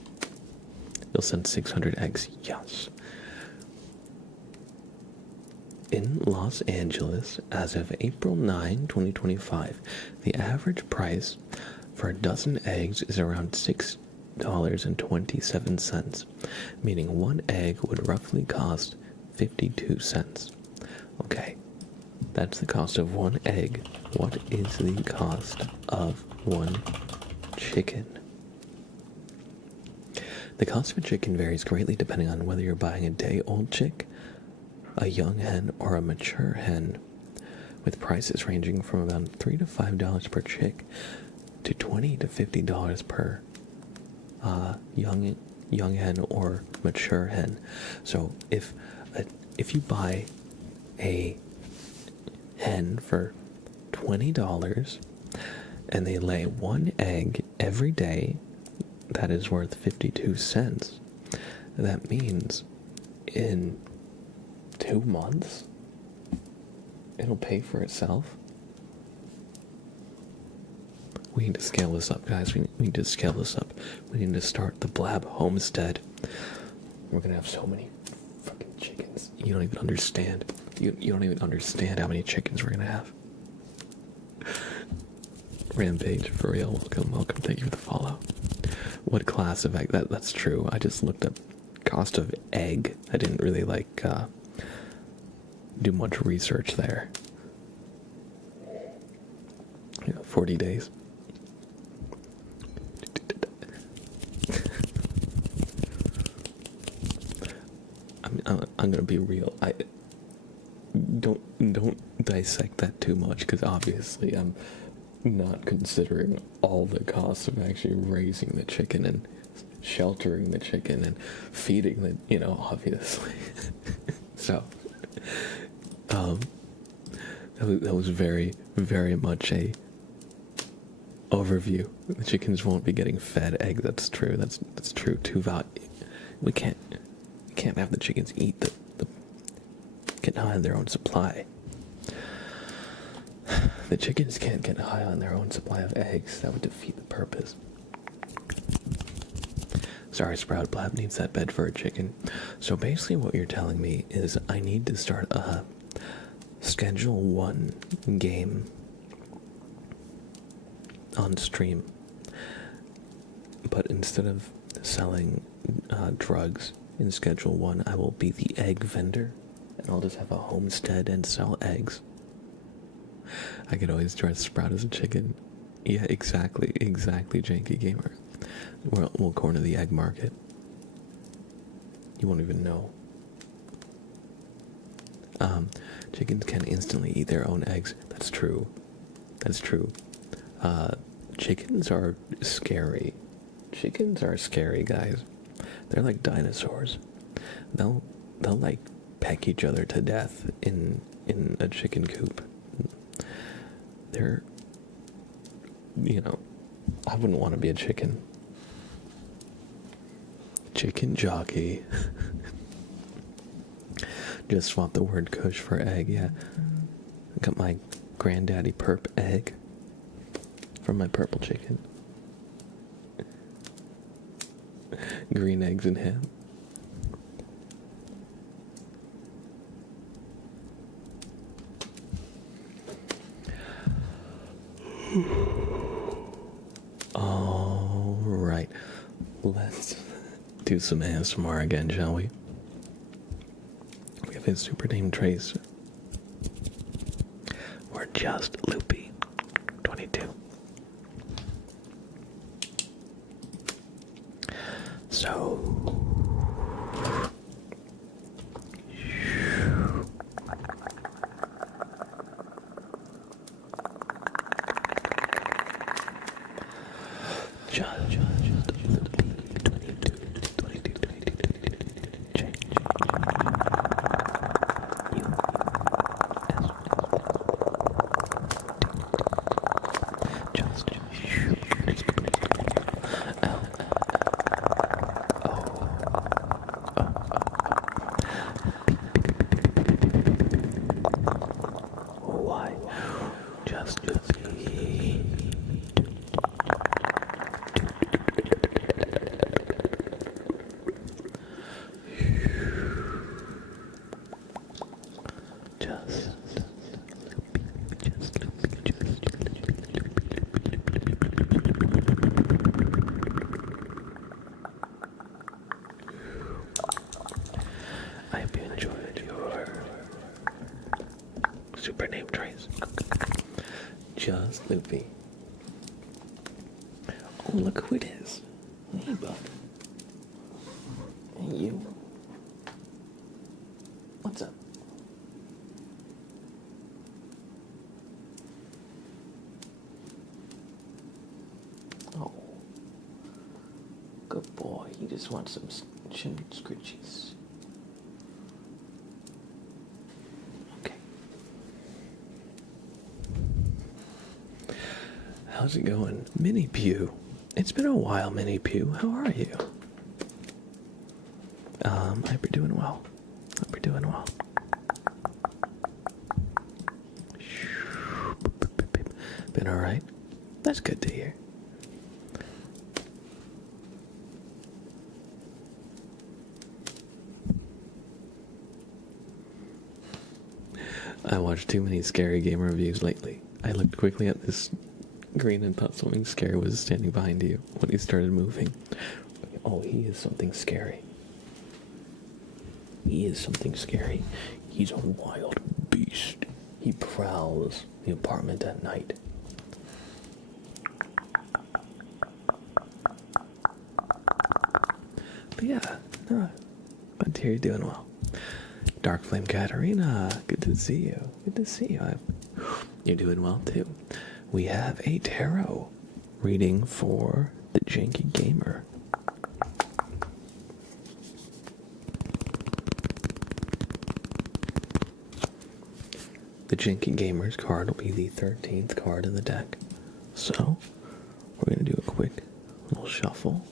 You'll send 600 eggs. Yes. In Los Angeles, as of April 9, 2025, the average price for a dozen eggs is around $6.27, meaning one egg would roughly cost 52 cents. Okay, that's the cost of one egg. What is the cost of one chicken? The cost of a chicken varies greatly depending on whether you're buying a day-old chick, a young hen, or a mature hen, with prices ranging from about $3 to $5 per chick to $20 to $50 per young hen or mature hen. So if you buy a hen for $20 and they lay one egg every day, that is worth 52 cents. That means in 2 months it'll pay for itself. We need to scale this up, guys. We need to scale this up. We need to start the Blab homestead. We're gonna have so many fucking chickens. You don't even understand. You don't even understand how many chickens we're gonna have. Rampage, for real. Welcome. Thank you for the follow. What class of egg? That's true. I just looked up cost of egg. I didn't really do much research there. 40 days. I'm gonna be real. I don't dissect that too much, because obviously I'm not considering all the costs of actually raising the chicken and sheltering the chicken and feeding the, obviously. So that was very, very much a overview. The chickens won't be getting fed egg. That's true. That's true. We can't have the chickens eat get high on their own supply. The chickens can't get high on their own supply of eggs. That would defeat the purpose. Sorry, Sprout Blab needs that bed for a chicken. So basically what you're telling me is I need to start a Schedule 1 game on stream. But instead of selling drugs in Schedule 1, I will be the egg vendor. And I'll just have a homestead and sell eggs. I could always dress Sprout as a chicken. Yeah, exactly, Janky Gamer. We'll corner the egg market. You won't even know. Chickens can instantly eat their own eggs. That's true. Chickens are scary. Chickens are scary, guys. They're like dinosaurs. They'll like peck each other to death in a chicken coop. They're, I wouldn't want to be a chicken. Chicken jockey. Just swap the word kush for egg, yeah. I got my granddaddy perp egg from my purple chicken. Green eggs and ham. Alright, let's do some ASMR again, shall we? We have a super named Trace. We're just loopy. 22. So... I hope you enjoyed your super name Trace. Just loopy. Oh, look who it is. Hey, bud. Hey, you. What's up? Oh. Good boy. You just want some chin scritchies. Okay. How's it going? Minnie Pew. It's been a while, Minnie Pew. How are you? I hope you're doing well. Hope you're doing well. Been alright? That's good to hear. I watched too many scary game reviews lately. I looked quickly at this green and thought something scary was standing behind you when he started moving. Oh, he is something scary. He is something scary. He's a wild beast. He prowls the apartment at night. But yeah, no, glad to hear you're doing well. Dark Flame Katarina, good to see you. Good to see you. You're doing well too. We have a tarot reading for the Janky Gamer. The Janky Gamer's card will be the 13th card in the deck. So, we're going to do a quick little shuffle.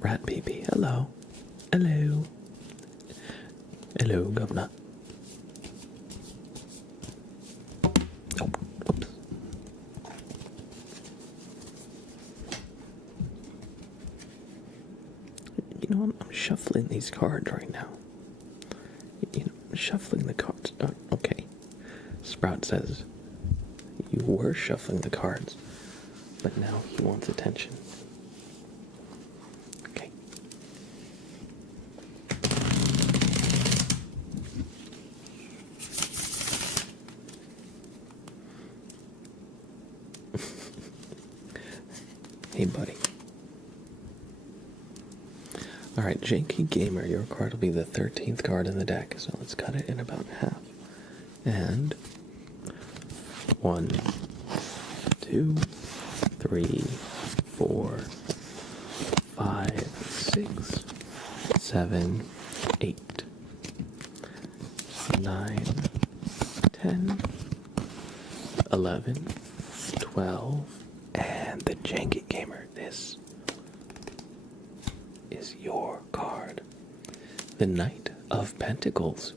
Rat Baby, hello. Hello. Hello, Governor. Oh, oops. You know, I'm shuffling these cards right now. You know, I'm shuffling the cards. Oh, okay. Sprout says, you were shuffling the cards, but now he wants attention. Okay. Hey, buddy. Alright, Janky Gamer, your card will be the 13th card in the deck, so let's cut it in about half. And 1, 2, 3, 4, 5, 6, 7, 8, 9, 10, 11, 12, and the Janky Gamer. This is your card. The Knight of Pentacles.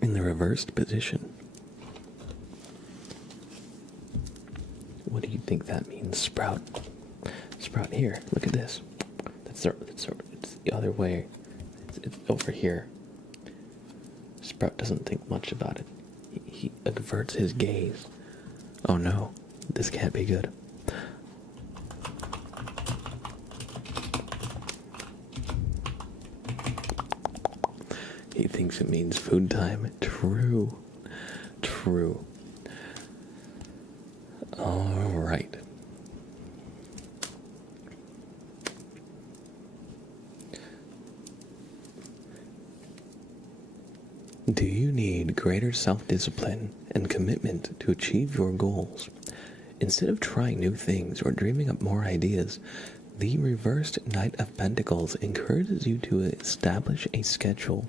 In the reversed position. What do you think that means, Sprout? Sprout, here, look at this. It's the other way. It's over here. Sprout doesn't think much about it. He averts his gaze. Oh no, this can't be good. He thinks it means food time. True. True. Alright. Do you need greater self-discipline and commitment to achieve your goals? Instead of trying new things or dreaming up more ideas, the reversed Knight of Pentacles encourages you to establish a schedule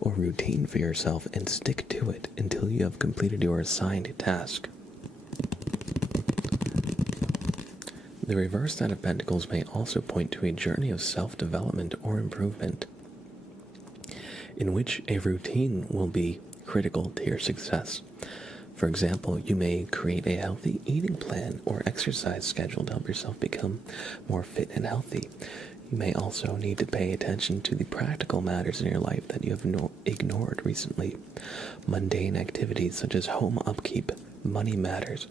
or routine for yourself and stick to it until you have completed your assigned task. The reversed Knight of Pentacles may also point to a journey of self-development or improvement, in which a routine will be critical to your success. For example, you may create a healthy eating plan or exercise schedule to help yourself become more fit and healthy. You may also need to pay attention to the practical matters in your life that you have ignored recently. Mundane activities such as home upkeep, money matters,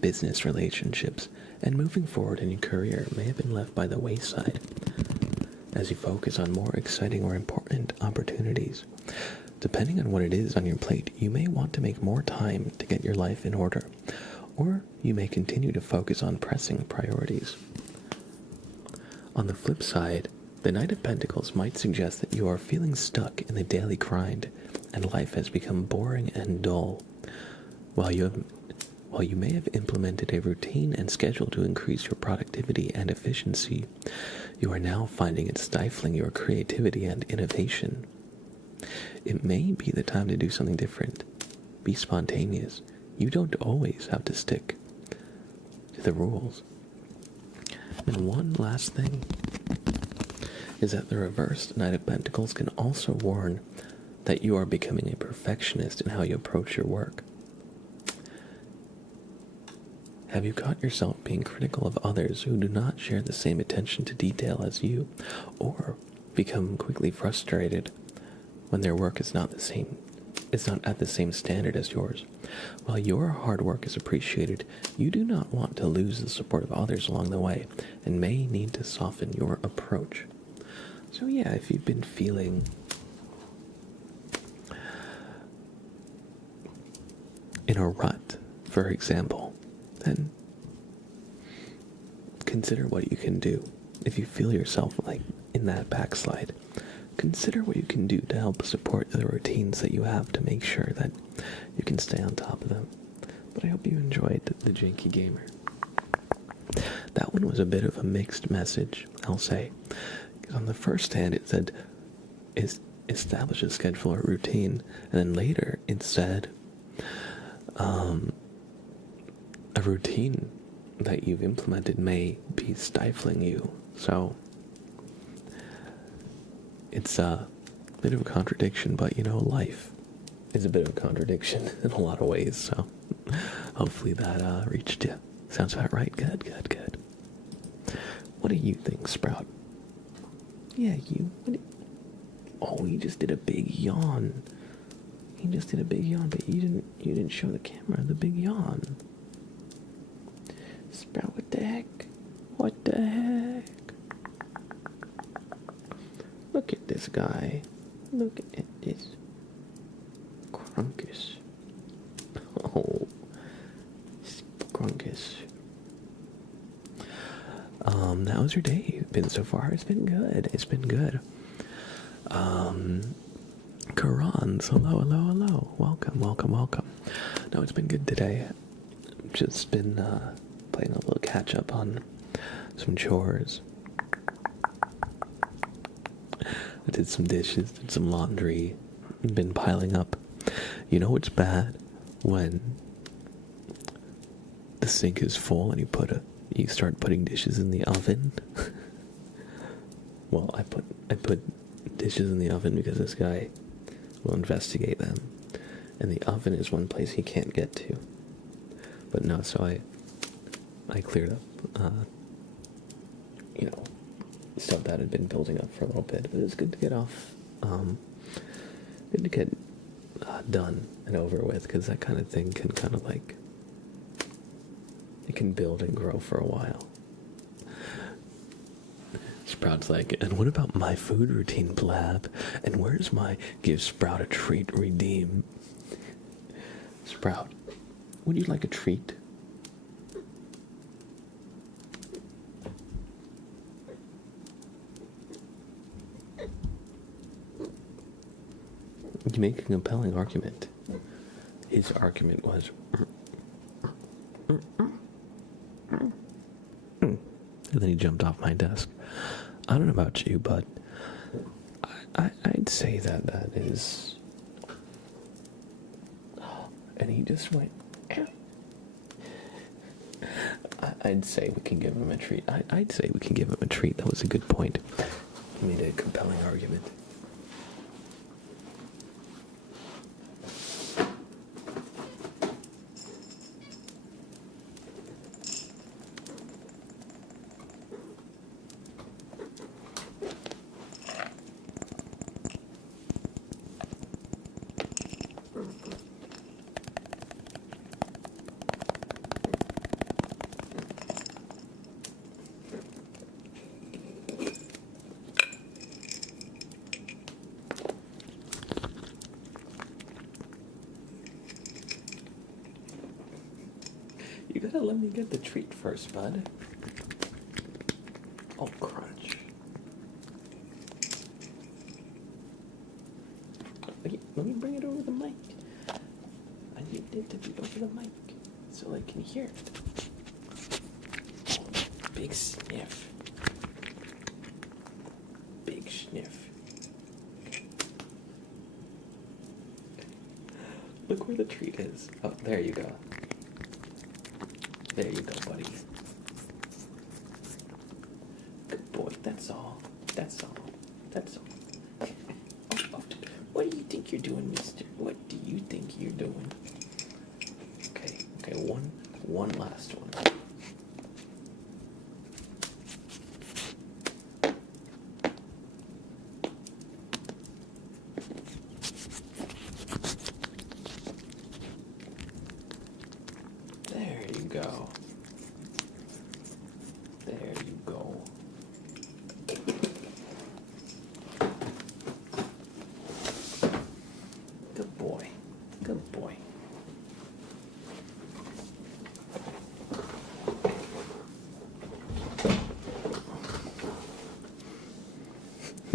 business relationships, and moving forward in your career may have been left by the wayside as you focus on more exciting or important opportunities. Depending on what it is on your plate, you may want to make more time to get your life in order, or you may continue to focus on pressing priorities. On the flip side, the Knight of Pentacles might suggest that you are feeling stuck in the daily grind and life has become boring and dull. While you may have implemented a routine and schedule to increase your productivity and efficiency, you are now finding it stifling your creativity and innovation. It may be the time to do something different. Be spontaneous. You don't always have to stick to the rules. And one last thing is that the reversed Knight of Pentacles can also warn that you are becoming a perfectionist in how you approach your work. Have you caught yourself being critical of others who do not share the same attention to detail as you, or become quickly frustrated when their work is not at the same standard as yours? While your hard work is appreciated, you do not want to lose the support of others along the way, and may need to soften your approach. So yeah, if you've been feeling in a rut, for example, then consider what you can do. If you feel yourself like in that backslide, consider what you can do to help support the routines that you have to make sure that you can stay on top of them. But I hope you enjoyed the Janky Gamer. That one was a bit of a mixed message, I'll say. Because on the first hand it said, establish a schedule or routine, and then later it said, a routine that you've implemented may be stifling you. So it's a bit of a contradiction, but life is a bit of a contradiction in a lot of ways. So hopefully that reached you. Sounds about right. Good. What do you think, Sprout? Yeah, you. Oh, he just did a big yawn. He just did a big yawn, but you didn't show the camera the big yawn. Sprout, what the heck? What the heck? Look at this guy. Look at this. Crunkus. Oh. Crunkus. How's your day been so far? It's been good. Karans, hello. Welcome. No, it's been good today. Just been playing a little catch up on some chores. I did some dishes, did some laundry, been piling up. You know what's bad? When the sink is full and you start putting dishes in the oven. Well, I put dishes in the oven because this guy will investigate them, and the oven is one place he can't get to. But no, so I cleared up, stuff that had been building up for a little bit. But it was good to get off. Good to get done and over with, because that kind of thing can kind of like, it can build and grow for a while. Sprout's like, and what about my food routine, Blab? And where's my give Sprout a treat redeem? Sprout, would you like a treat? You make a compelling argument. His argument was, and then he jumped off my desk. I don't know about you, but I'd say that is. And he just went. I'd say we can give him a treat. I'd say we can give him a treat. That was a good point. He made a compelling argument. You gotta let me get the treat first, bud. Oh, crunch. Let me bring it over the mic. I need it to be over the mic so I can hear it. Big sniff. Big sniff. Look where the treat is. Oh, there you go. There you go, buddy. Good boy, that's all. That's all. That's all. Oh, what do you think you're doing, mister? What do you think you're doing? Okay, one last one. There you go. There you go. Good boy. Good boy.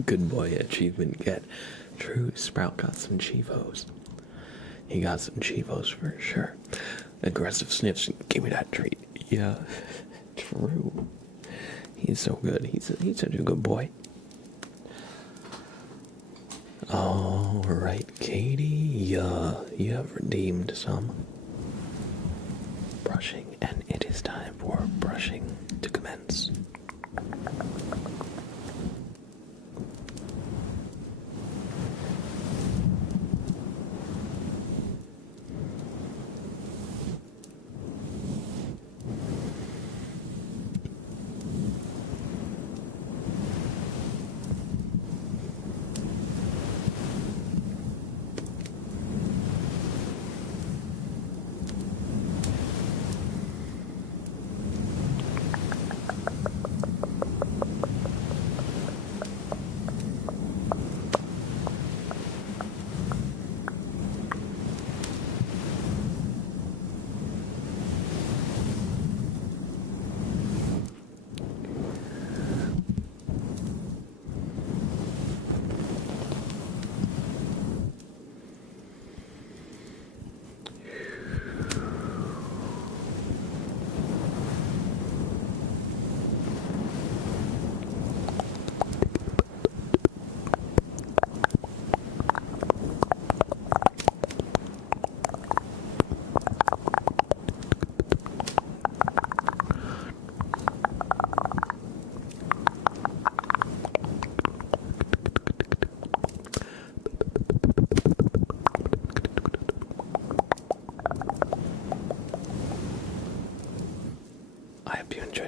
Good boy achievement get. True, Sprout got some Chivos. He got some Chivos for sure. Aggressive sniffs. Give me that treat. Yeah, true. He's so good. He's such a good boy. All right, Katie. You have redeemed some brushing, and it is time for brushing to commence.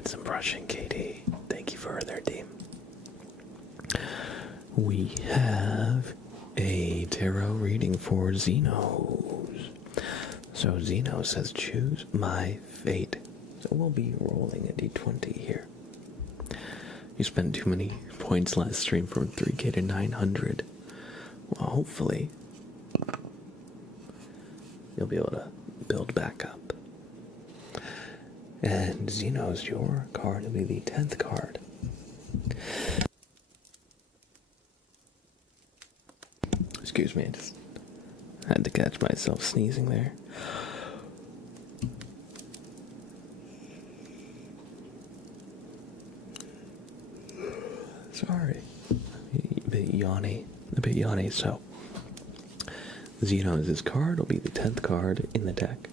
Some brushing, Katie. Thank you for their team. We have a tarot reading for Xenos. So Xeno says, choose my fate. So we'll be rolling a d20 here. You spent too many points last stream from 3k to 900. Well, hopefully you'll be able to build back up. And Xenos, your card will be the 10th card. Excuse me, I just had to catch myself sneezing there. Sorry. A bit yawny, so Xenos' card will be the 10th card in the deck.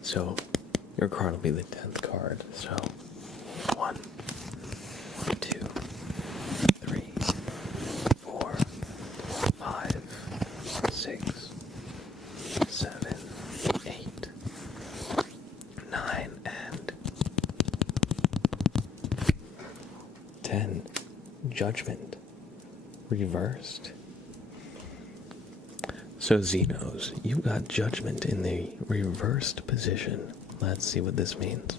So, your card will be the 10th card. So, 1, 2, 3, 4, 5, 6, 7, 8, 9, and 10. Judgment. Reversed. So Xenos, you got Judgment in the reversed position. Let's see what this means.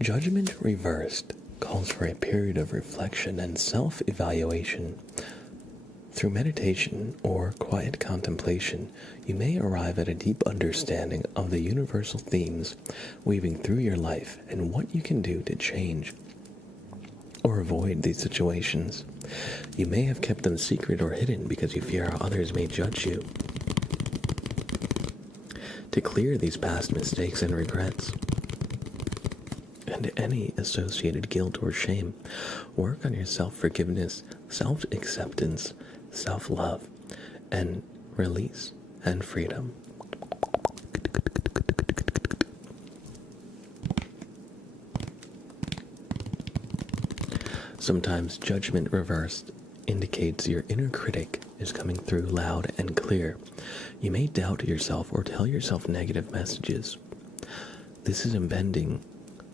Judgment reversed calls for a period of reflection and self-evaluation. Through meditation or quiet contemplation, you may arrive at a deep understanding of the universal themes weaving through your life and what you can do to change or avoid these situations. You may have kept them secret or hidden because you fear how others may judge you. To clear these past mistakes and regrets, and any associated guilt or shame, work on your self-forgiveness, self-acceptance, self-love, and release and freedom. Sometimes judgment reversed indicates your inner critic is coming through loud and clear. You may doubt yourself or tell yourself negative messages. This is impeding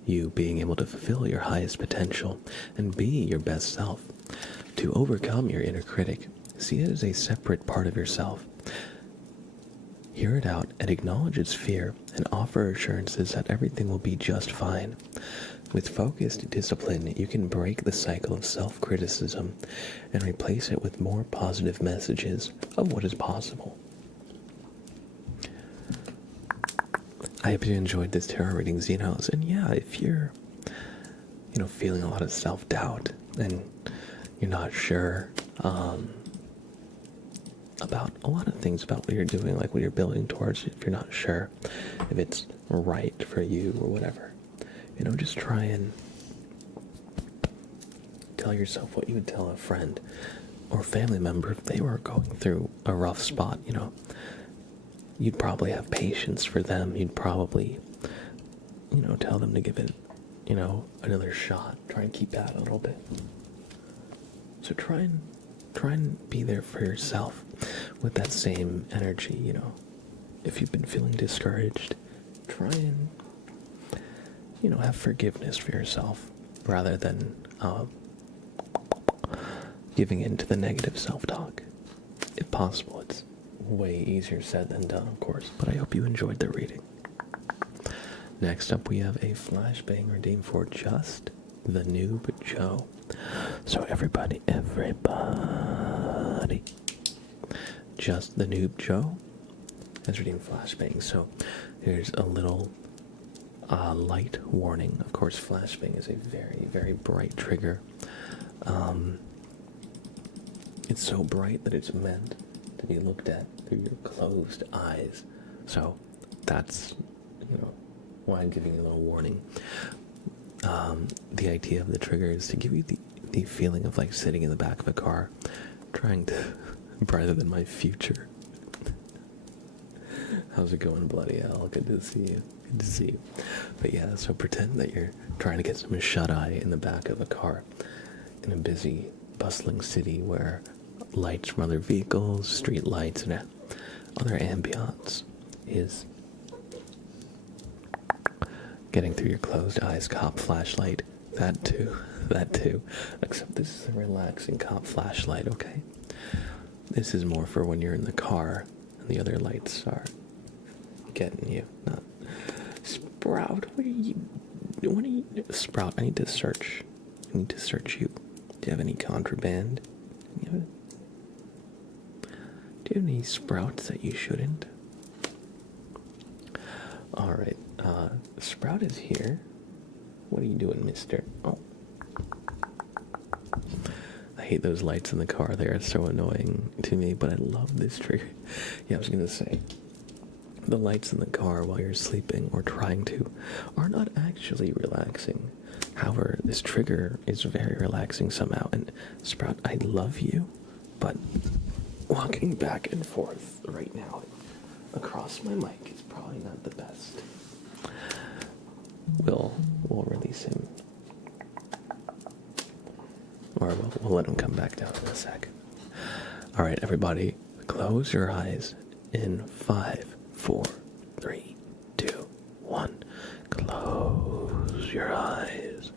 you being able to fulfill your highest potential and be your best self. To overcome your inner critic, see it as a separate part of yourself. Hear it out and acknowledge its fear and offer assurances that everything will be just fine. With focused discipline, you can break the cycle of self-criticism and replace it with more positive messages of what is possible. I hope you enjoyed this tarot reading, Xenos. And yeah, if you're, feeling a lot of self-doubt and you're not sure about a lot of things about what you're doing, like what you're building towards, if you're not sure if it's right for you or whatever, just try and tell yourself what you would tell a friend or family member if they were going through a rough spot. You'd probably have patience for them. You'd probably, tell them to give it, another shot. Try and keep at it a little bit. So try and be there for yourself with that same energy, If you've been feeling discouraged, try and, have forgiveness for yourself rather than giving in to the negative self-talk. If possible, it's way easier said than done, of course, but I hope you enjoyed the reading. Next up, we have a flashbang redeemed for Just the Noob Joe. So everybody, Just the Noob Joe has redeemed flashbang. So here's a little light warning. Of course, flashbang is a very, very bright trigger. It's so bright that it's meant to be looked at through your closed eyes. So that's, why I'm giving you a little warning. The idea of the trigger is to give you the feeling of like sitting in the back of a car, trying to, rather than my future. How's it going, bloody hell? Good to see you. Good to see you. But yeah, so pretend that you're trying to get some shut-eye in the back of a car in a busy, bustling city where lights from other vehicles, street lights, and other ambiance is getting through your closed eyes. Cop flashlight. That too. That too. Except this is a relaxing cop flashlight, okay? This is more for when you're in the car and the other lights are getting you. Not Sprout. What are you? Sprout? I need to search. I need to search you. Do you have any contraband? Do you have any sprouts that you shouldn't? All right. Sprout is here. What are you doing, mister? Oh. I hate those lights in the car. They are so annoying to me, but I love this trigger. Yeah, I was going to say, the lights in the car while you're sleeping or trying to are not actually relaxing. However, this trigger is very relaxing somehow. And Sprout, I love you, but walking back and forth right now across my mic is probably not the best. We'll release him. Or we'll let him come back down in a second. All right, everybody, close your eyes in 5, 4, 3, 2, 1. Close your eyes.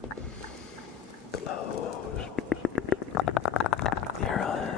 Close your eyes.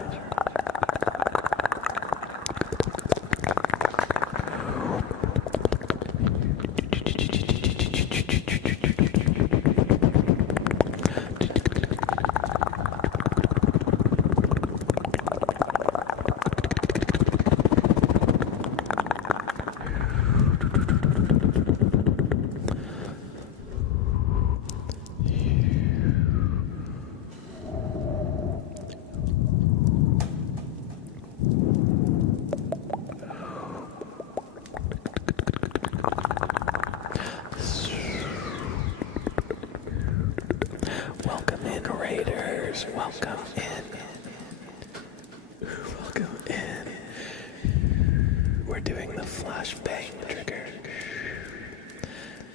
Welcome in, Raiders. Welcome in. Welcome in. We're doing the flashbang trigger,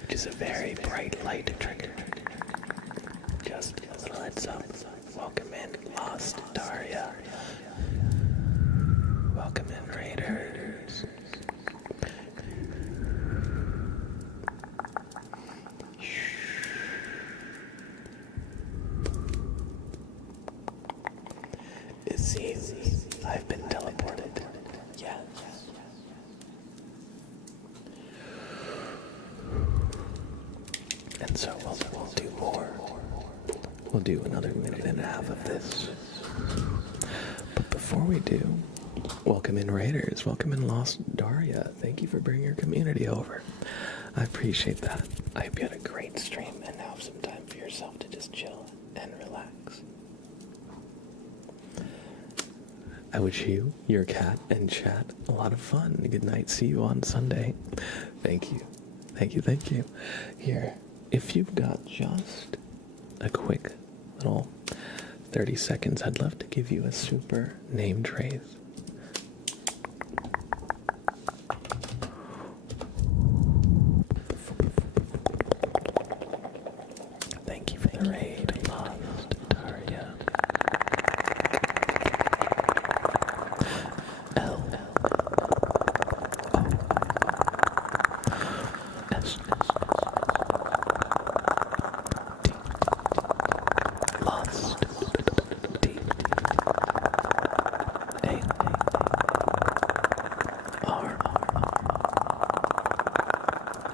which is a very bright light trigger. Just a little heads up. Welcome in, Lost Daria. Welcome in, Raiders. It seems I've been teleported. Yes. And so we'll do more. We'll do another minute and a half of this. But before we do, welcome in, Raiders. Welcome in, Lost Daria. Thank you for bringing your community over. I appreciate that. I hope you had a great stream and now have some time for yourself to just chill and relax. I wish you, your cat, and chat a lot of fun. Good night. See you on Sunday. Thank you. Thank you, thank you. Here, if you've got just a quick little 30 seconds, I'd love to give you a super name trace. Thank you for the raid, Lost Daria. L O S T Lost D A R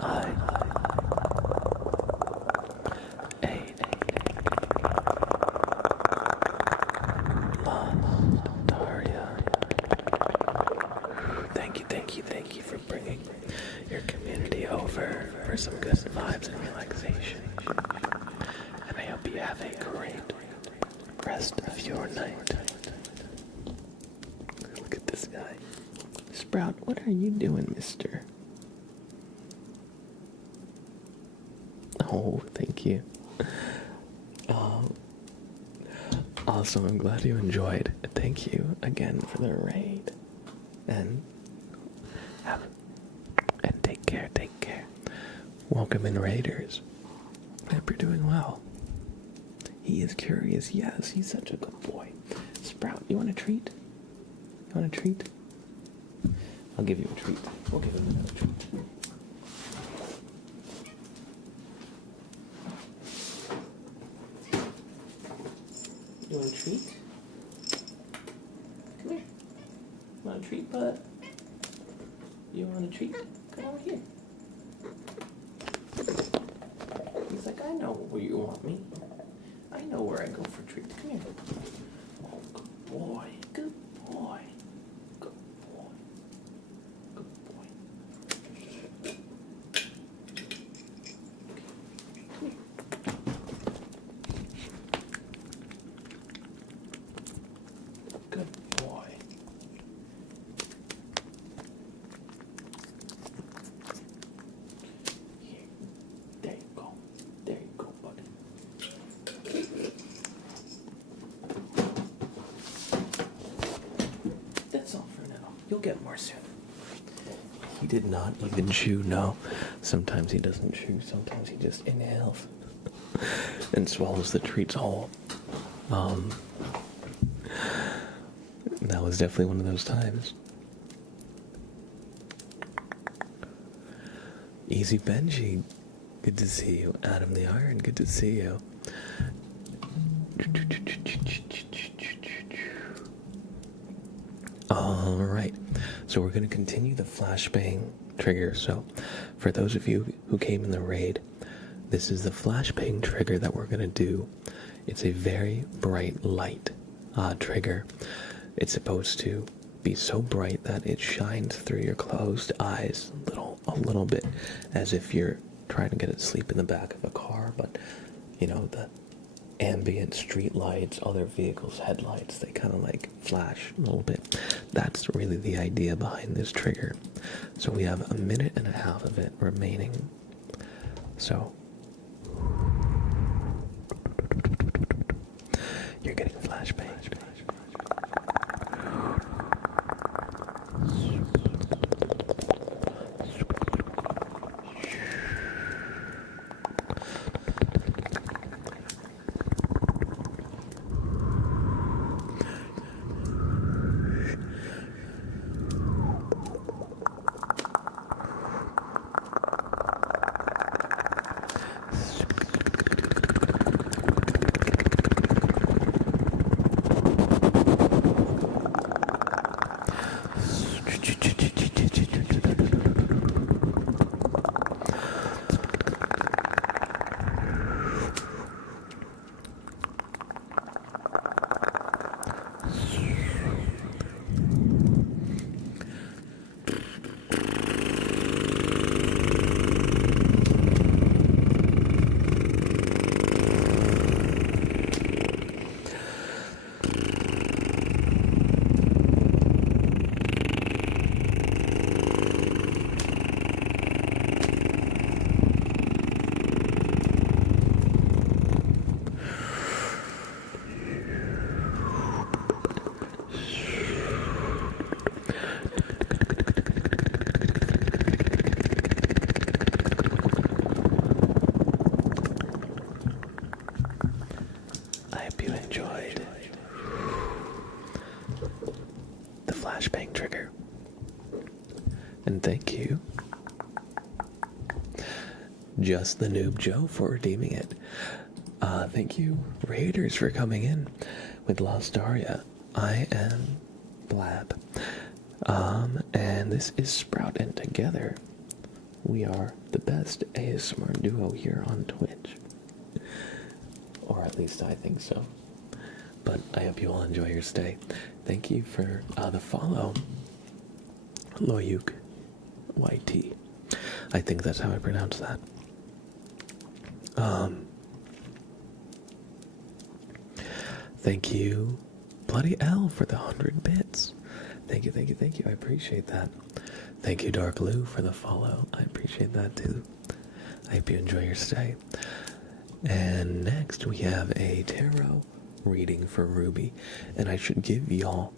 I A Lost Daria. Thank you for bringing your community over for some good vibes and relaxation. And I hope you have a great rest of your night. Look at this guy. Sprout, what are you doing, mister? Oh, thank you. Awesome, I'm glad you enjoyed. Thank you again for the raid. And take care, take care. Welcome in, Raiders. Hope you're doing well. He is curious, yes, he's such a good boy. Sprout, you want a treat? You want a treat? I'll give you a treat. We'll give him another treat. You want a treat? Come here. Want a treat, bud? You want a treat? Come over here. He's like, I know where you want me. I know where I go for treats. Come here. Oh, good boy. Good boy. Good boy. Good boy. Come here. Good boy. Here. There you go. There you go, buddy. That's all for now. You'll get more soon. He did not even chew, no. Sometimes he doesn't chew. Sometimes he just inhales and swallows the treats whole. That was definitely one of those times. Easy Benji, good to see you. Adam the Iron, good to see you. Alright, so we're going to continue the flashbang trigger. So for those of you who came in the raid, this is the flashbang trigger that we're going to do. It's a very bright light trigger. It's supposed to be so bright that it shines through your closed eyes a little bit, as if you're trying to get to sleep in the back of a car, but you know, the ambient street lights, other vehicles' headlights, they kind of like flash a little bit. That's really the idea behind this trigger. So we have 1.5 minutes of it remaining. So you're getting a flashbang. Flashbang trigger. And thank you, Just the Noob Joe, for redeeming it. Thank you, Raiders, for coming in with Lost Daria. I am Blab. And this is Sprout, and together we are the best ASMR duo here on Twitch. Or at least I think so. But I hope you all enjoy your stay. Thank you for the follow, Loyuk YT. I think that's how I pronounce that. Thank you, Bloody L, for the 100 bits. Thank you, thank you, thank you. I appreciate that. Thank you, Dark Lou, for the follow. I appreciate that too. I hope you enjoy your stay. And next we have a tarot reading for Ruby. And I should give y'all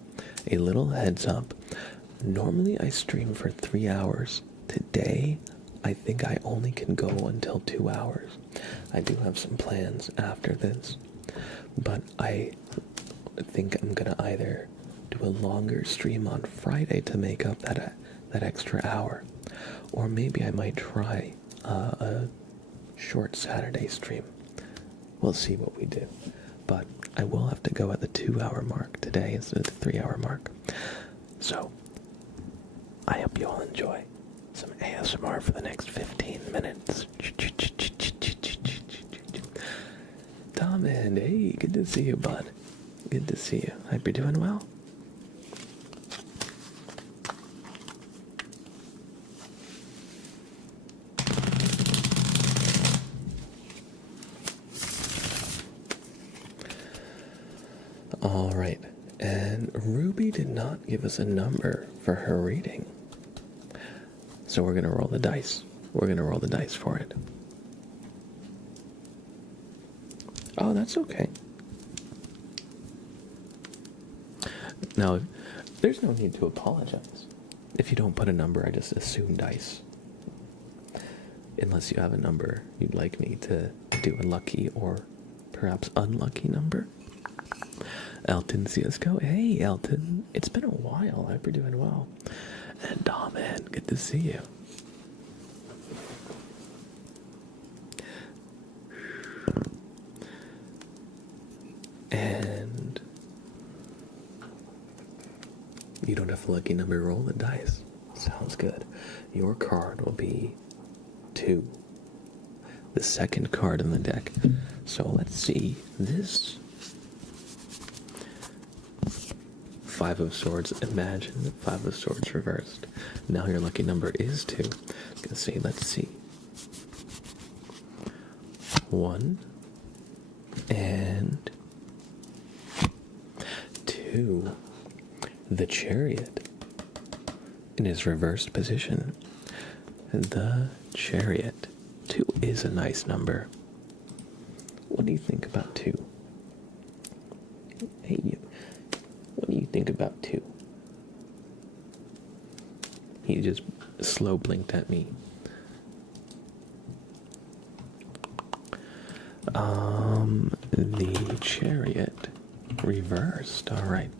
a little heads up. Normally I stream for 3 hours. Today, I think I only can go until 2 hours. I do have some plans after this. But I think I'm gonna either do a longer stream on Friday to make up that extra hour. Or maybe I might try a short Saturday stream. We'll see what we do. But I will have to go at the 2-hour mark today instead of the 3-hour mark. So, I hope you all enjoy some ASMR for the next 15 minutes. Tom, and hey, good to see you, bud. Good to see you. Hope you're doing well. Alright, and Ruby did not give us a number for her reading. So we're going to roll the dice. We're going to roll the dice for it. Oh, that's okay. Now, there's no need to apologize. If you don't put a number, I just assume dice. Unless you have a number you'd like me to do a lucky or perhaps unlucky number. Elton CSGO. Hey, Elton. It's been a while. I hope you're doing well. And man, good to see you. And you don't have a lucky number, roll the dice. Sounds good. Your card will be 2. The second card in the deck. So let's see. This 5 of Swords, imagine 5 of Swords reversed. Now your lucky number is 2. I was gonna say, let's see. 1 and 2. The Chariot in its reversed position. The Chariot. 2 is a nice number. What do you think about 2? Hey, you. What do you think about 2? He just slow blinked at me. The Chariot reversed. All right.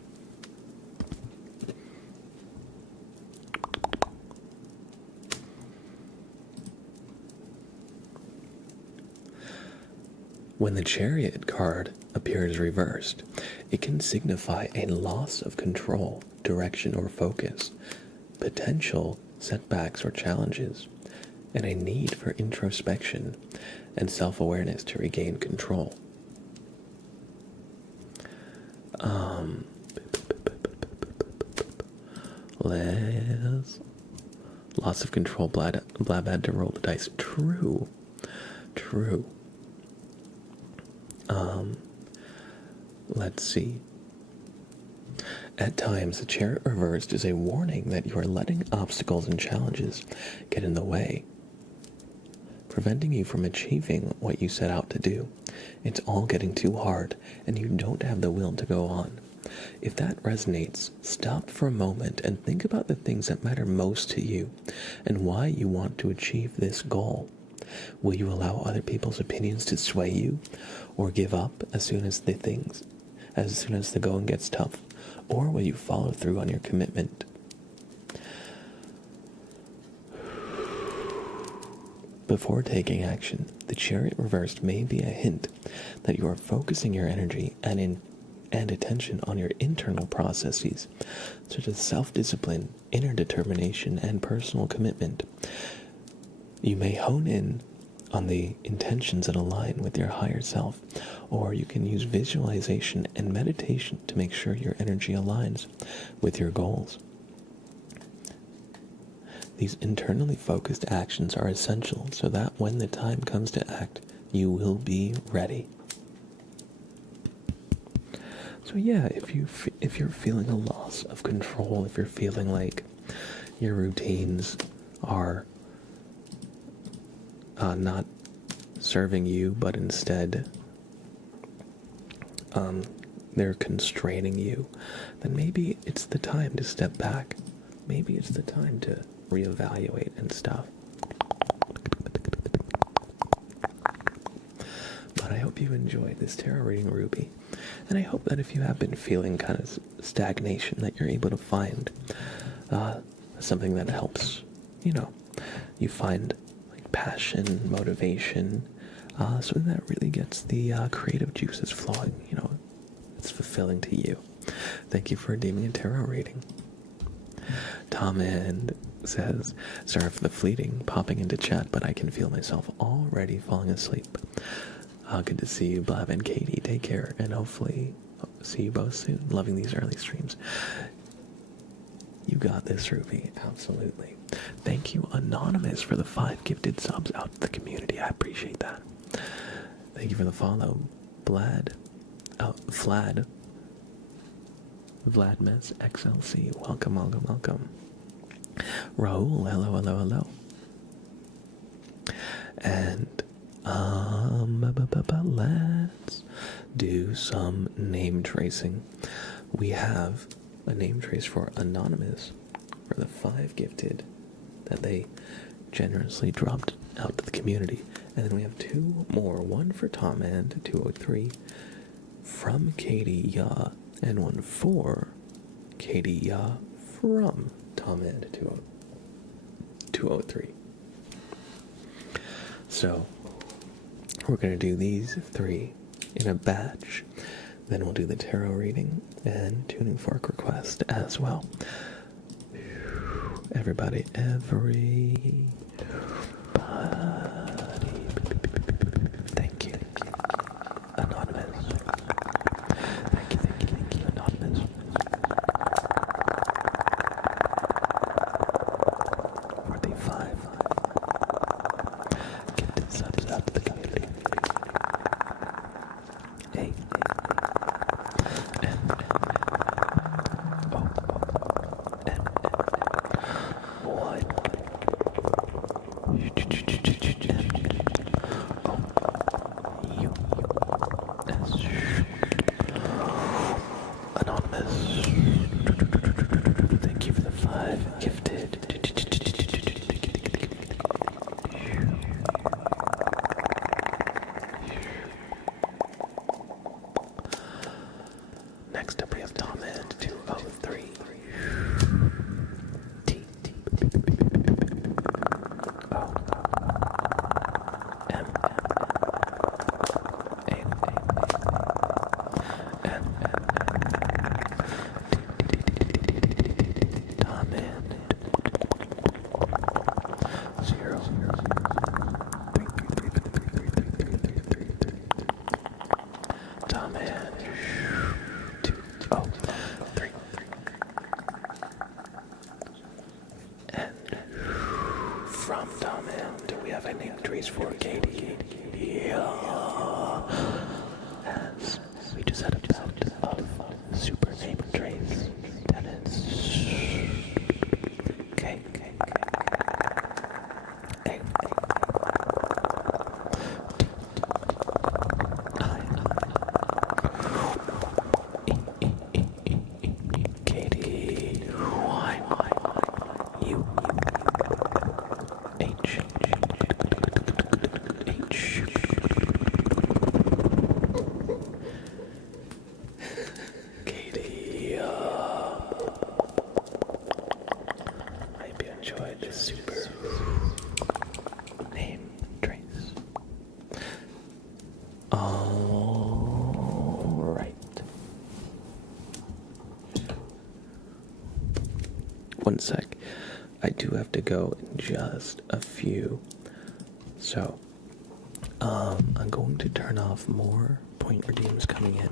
When the Chariot card appears reversed, it can signify a loss of control, direction, or focus, potential setbacks or challenges, and a need for introspection and self-awareness to regain control. Loss of control, Blab had to roll the dice. True. Let's see. At times, the Chariot reversed is a warning that you are letting obstacles and challenges get in the way, preventing you from achieving what you set out to do. It's all getting too hard, and you don't have the will to go on. If that resonates, stop for a moment and think about the things that matter most to you and why you want to achieve this goal. Will you allow other people's opinions to sway you, or give up as soon as the going gets tough, or will you follow through on your commitment? Before taking action, the Chariot reversed may be a hint that you are focusing your energy and attention on your internal processes, such as self-discipline, inner determination, and personal commitment. You may hone in on the intentions that align with your higher self, or you can use visualization and meditation to make sure your energy aligns with your goals. These internally focused actions are essential so that when the time comes to act, you will be ready. So yeah, if you're feeling a loss of control, if you're feeling like your routines are not serving you, but instead they're constraining you, then maybe it's the time to step back. Maybe it's the time to reevaluate and stuff. But I hope you enjoyed this tarot reading, Ruby. And I hope that if you have been feeling kind of stagnation, that you're able to find something that helps, you find like passion, motivation, something that really gets the creative juices flowing, it's fulfilling to you. Thank you for redeeming a tarot reading. Tom and says, sorry for the fleeting popping into chat, but I can feel myself already falling asleep. Good to see you, Blab and Katie. Take care, and hopefully see you both soon. Loving these early streams. You got this, Ruby. Absolutely. Thank you, Anonymous, for the 5 gifted subs out to the community. I appreciate that. Thank you for the follow, Vladmas XLC. Welcome, welcome, welcome. Raul, hello, hello, hello. And let's do some name tracing. We have a name trace for Anonymous for the 5 gifted that they generously dropped out to the community. And then we have 2 more, one for Tom and 203 from Katie Ya, and one for Katie Ya from Tom and 203. So we're going to do these 3 in a batch. Then we'll do the tarot reading and tuning fork request as well. Everybody. Thank you. Anonymous. Thank you, Anonymous. For the 5 gifted subs out to the community. Hey. Anonymous. Thank you for the 5 gifted. Next up we have Tom and 203. T. O. M. A. N. Tom and 0. Tom and 2. Oh, 3. And from Tom and we have a name trace for Katie. Yeah. As we just had a bout of super name trace. That is K. A. Katie. Y. U. H. Katie. I hope you enjoyed this super name trace. All right. One sec. I do have to go in just a few. So, I'm going to turn off more point redeems coming in.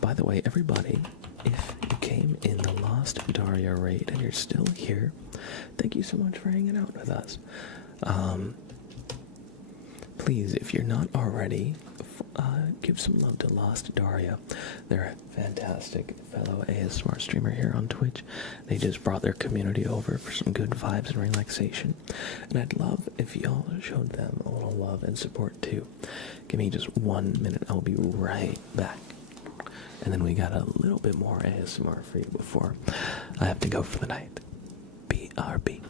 By the way, everybody, if you came in the Lost Daria raid and you're still here, thank you so much for hanging out with us. Please, if you're not already give some love to Lost Daria. They're a fantastic fellow ASMR streamer here on Twitch. They just brought their community over for some good vibes and relaxation. And I'd love if y'all showed them a little love and support too. Give me just 1 minute. I'll be right back. And then we got a little bit more ASMR for you before I have to go for the night. BRB.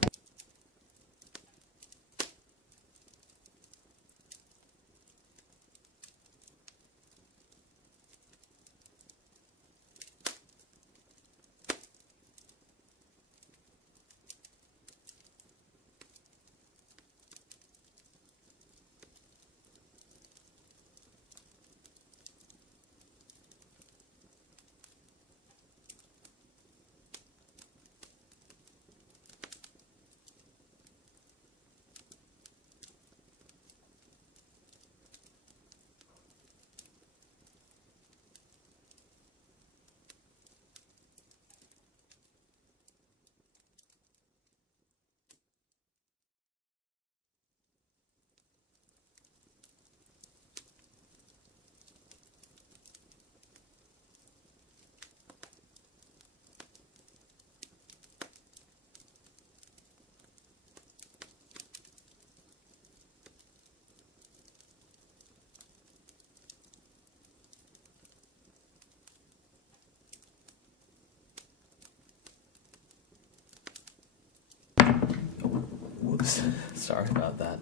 Whoops, sorry about that.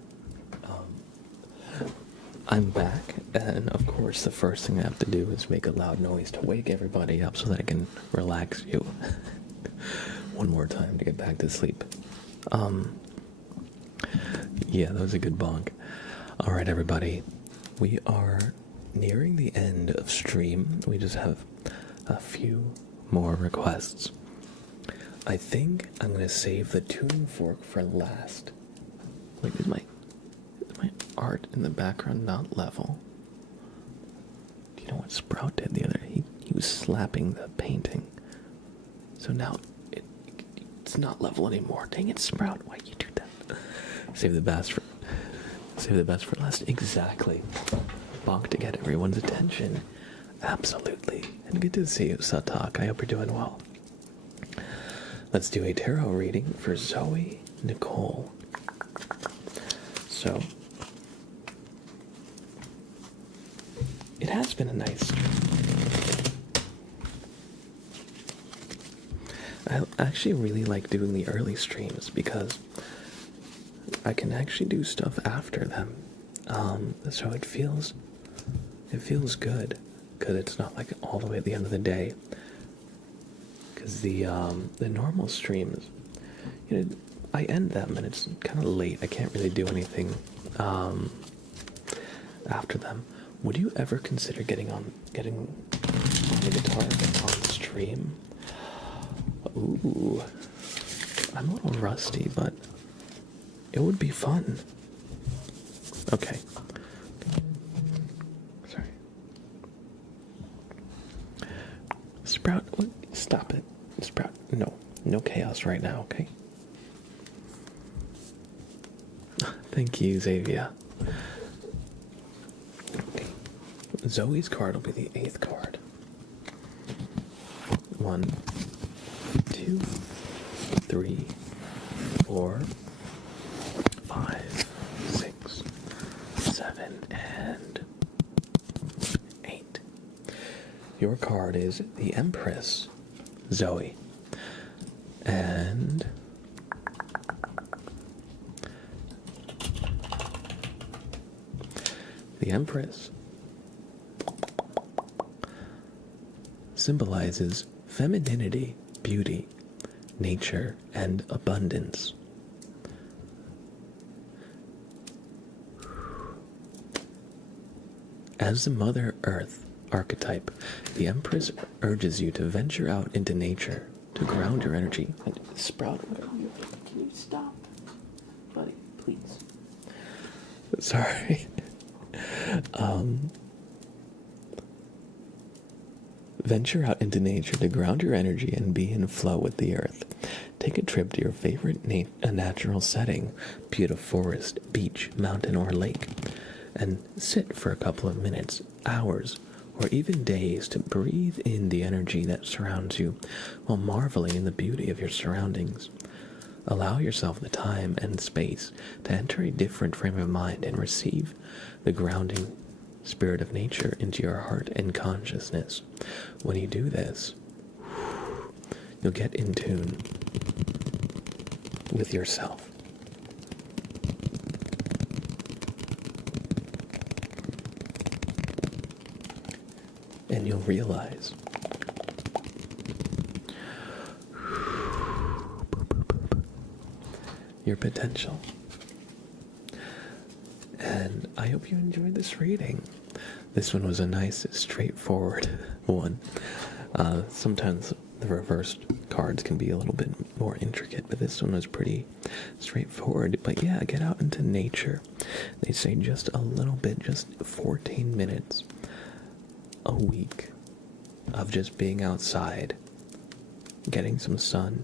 I'm back, and of course the first thing I have to do is make a loud noise to wake everybody up so that I can relax you one more time to get back to sleep. Yeah, that was a good bonk. Alright everybody, we are nearing the end of stream. We just have a few more requests. I think I'm gonna save the tuning fork for last. Like, is my art in the background not level? Do you know what Sprout did the other day? He was slapping the painting. So now it's not level anymore. Dang it, Sprout, why you do that? Save the best for last. Exactly. Bonk to get everyone's attention. Absolutely. And good to see you, Satak. I hope you're doing well. Let's do a tarot reading for Zoe Nicole. So, it has been a nice stream. I actually really like doing the early streams because I can actually do stuff after them. So it feels good because it's not like all the way at the end of the day. Because the normal streams, I end them and it's kind of late. I can't really do anything after them. Would you ever consider getting on the guitar on the stream? Ooh, I'm a little rusty, but it would be fun. Okay. Sorry. Sprout, stop it. Sprout, no chaos right now, okay? Thank you, Xavier. Okay. Zoe's card will be the 8th card. 1, 2, 3, 4, 5, 6, 7, and 8. Your card is the Empress, Zoe. And the Empress symbolizes femininity, beauty, nature, and abundance. As the Mother Earth archetype, the Empress urges you to venture out into nature to ground your energy. Sprout, can you stop? Buddy, please. Sorry. Venture out into nature to ground your energy and be in flow with the earth. Take a trip to your favorite natural setting, be it a forest, beach, mountain, or lake. and sit for a couple of minutes, hours, or even days to breathe in the energy that surrounds you while marveling in the beauty of your surroundings. Allow yourself the time and space to enter a different frame of mind and receive the grounding spirit of nature into your heart and consciousness. When you do this, you'll get in tune with yourself. And you'll realize your potential. And I hope you enjoyed this reading. This one was a nice, straightforward one. Sometimes the reversed cards can be a little bit more intricate, but this one was pretty straightforward. But yeah, get out into nature. They say just a little bit, just 14 minutes a week of just being outside, getting some sun.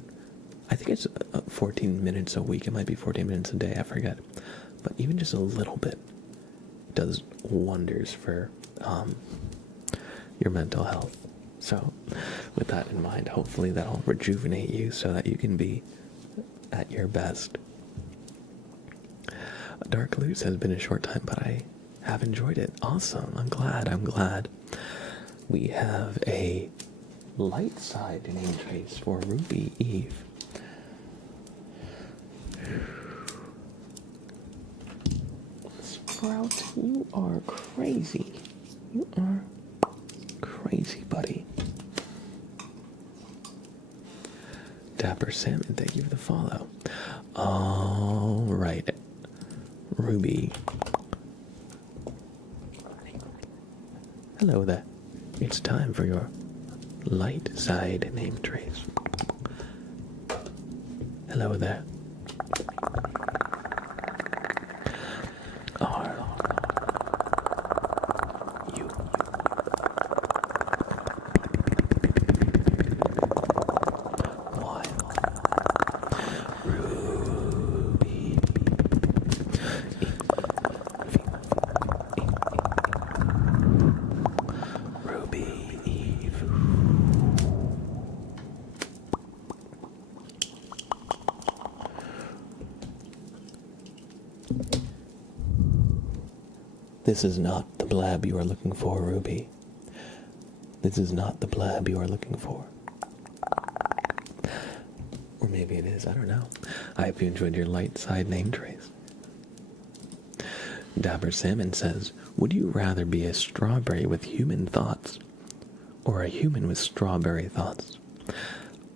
I think it's 14 minutes a week. It might be 14 minutes a day, I forget. But even just a little bit does wonders for your mental health. So with that in mind, hopefully that'll rejuvenate you so that you can be at your best. Dark Loose has been a short time, but I have enjoyed it. Awesome. I'm glad. We have a light side name trace for Ruby Eve. Sprout, you are crazy. You are crazy, buddy. Dapper Salmon, thank you for the follow. All right, Ruby. Hello there. It's time for your light side name trace. Hello there. Are you wild? Ruby. Ruby Eve. This is not the blab you are looking for, Ruby. This is not the blab you are looking for. Or maybe it is, I don't know. I hope you enjoyed your light side name trace. Dapper Salmon says, would you rather be a strawberry with human thoughts or a human with strawberry thoughts?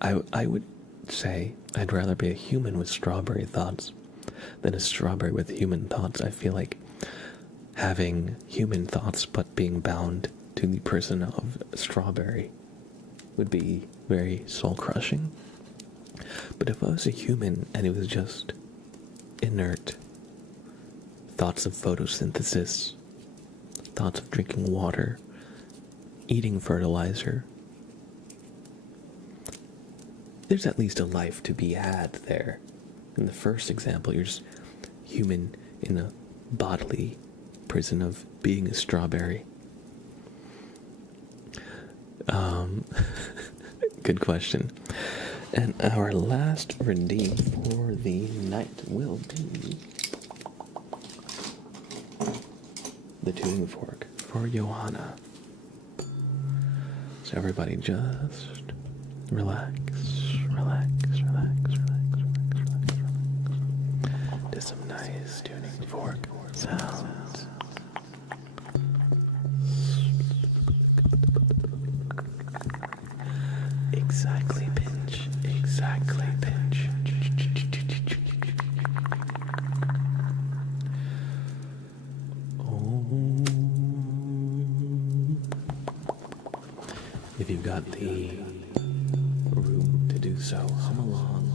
I would say I'd rather be a human with strawberry thoughts than a strawberry with human thoughts. I feel like having human thoughts but being bound to the person of strawberry would be very soul-crushing. But if I was a human and it was just inert thoughts of photosynthesis, thoughts of drinking water, eating fertilizer, there's at least a life to be had there. In the first example, you're just human in a bodily prison of being a strawberry. Good question. And our last redeem for the night will be the tuning fork for Johanna. So everybody just relax. To some nice tuning fork sounds. Exactly pinch. If you've got the room to do so, hum along.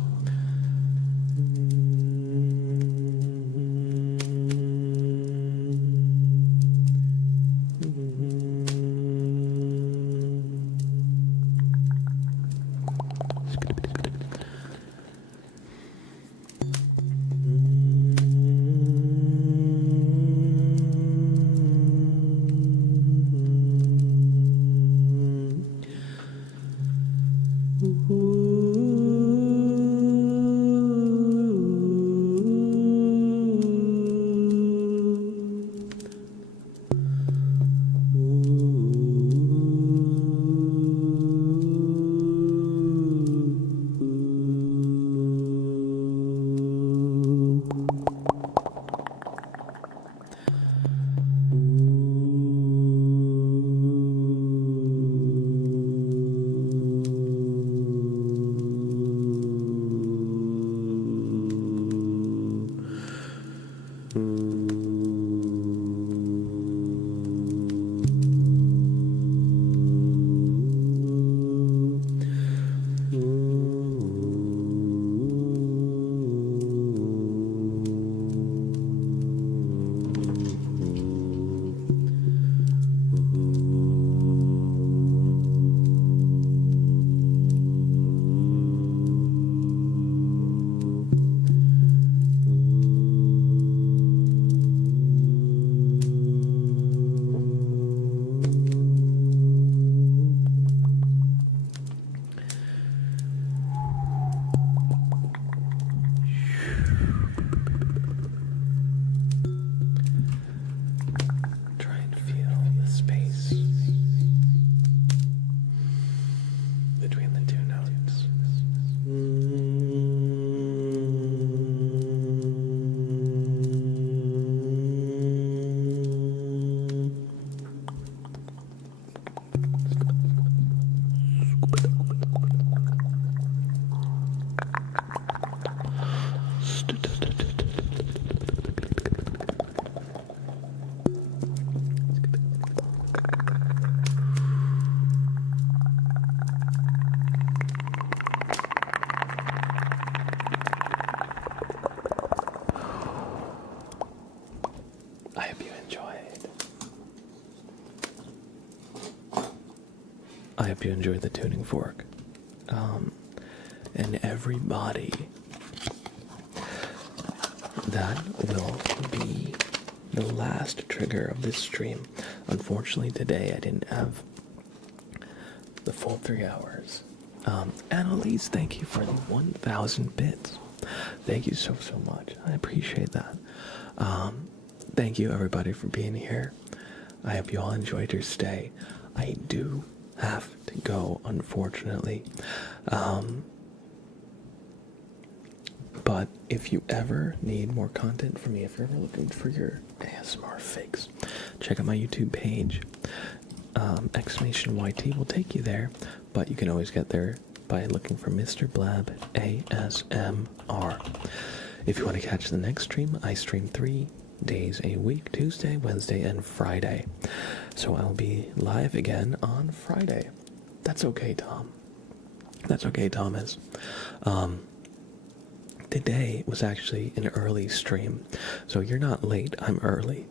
Try and feel the space between the two notes. I hope you enjoyed. I hope you enjoyed the tuning fork. And everybody, that will be the last trigger of this stream. Unfortunately, today I didn't have the full 3 hours. Annalise, thank you for the 1,000 bits. Thank you so much. I appreciate that. Thank you, everybody, for being here. I hope you all enjoyed your stay. I do have to go, unfortunately. But if you ever need more content from me, if you're ever looking for your ASMR fix, check out my YouTube page. Exclamation YT will take you there, but you can always get there by looking for Mr. Blab ASMR. If you want to catch the next stream, I stream 3 days a week, Tuesday, Wednesday, and Friday. So I'll be live again on Friday. That's okay, Tom. That's okay, Thomas. Today was actually an early stream, so you're not late, I'm early.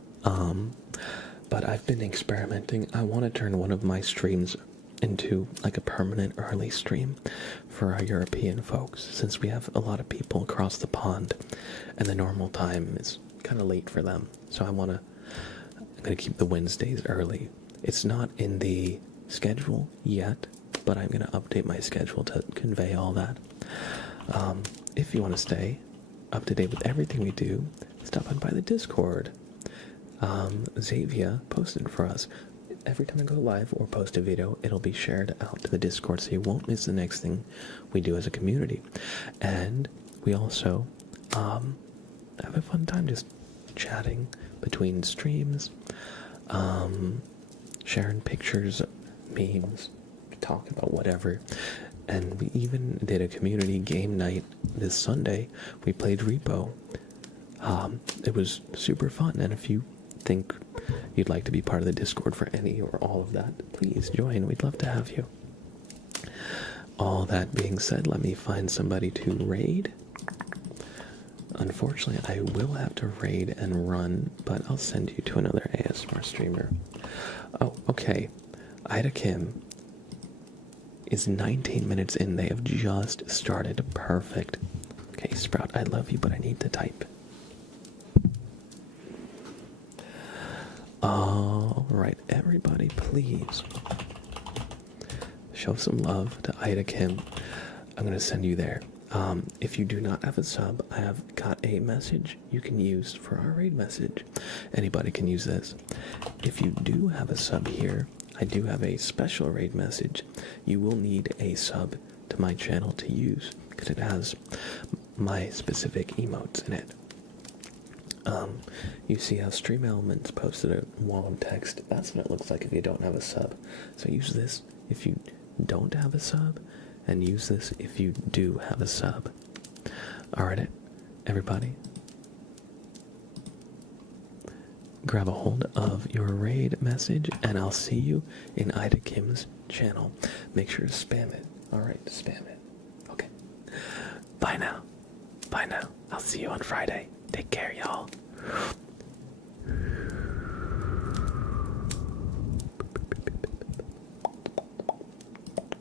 But I've been experimenting. I want to turn one of my streams into like a permanent early stream for our European folks, since we have a lot of people across the pond and the normal time is kind of late for them. So I'm going to keep the Wednesdays early. It's not in the schedule yet, but I'm going to update my schedule to convey all that. If you want to stay up to date with everything we do, stop on by the Discord. Xavier posted for us. Every time I go live or post a video, it'll be shared out to the Discord, so you won't miss the next thing we do as a community. And we also have a fun time just chatting between streams, sharing pictures, memes, talk about whatever. And we even did a community game night this Sunday. We played Repo. It was super fun, and if you think you'd like to be part of the Discord for any or all of that, please join. We'd love to have you. All that being said, let me find somebody to raid. Unfortunately, I will have to raid and run, but I'll send you to another ASMR streamer. Oh, okay. Ida Kim is 19 minutes in. They have just started. Perfect. Okay, Sprout, I love you, but I need to type. Alright, everybody, please show some love to Ida Kim. I'm going to send you there. If you do not have a sub, I have got a message you can use for our raid message. Anybody can use this. If you do have a sub here, I do have a special raid message. You will need a sub to my channel to use, because it has my specific emotes in it. You see how Stream Elements posted a wall of text? That's what it looks like if you don't have a sub. So use this if you don't have a sub, and use this if you do have a sub. Alright, everybody. grab a hold of your raid message, and I'll see you in Ida Kim's channel. Make sure to spam it. Alright, spam it. Okay. Bye now. Bye now. I'll see you on Friday. Take care, y'all.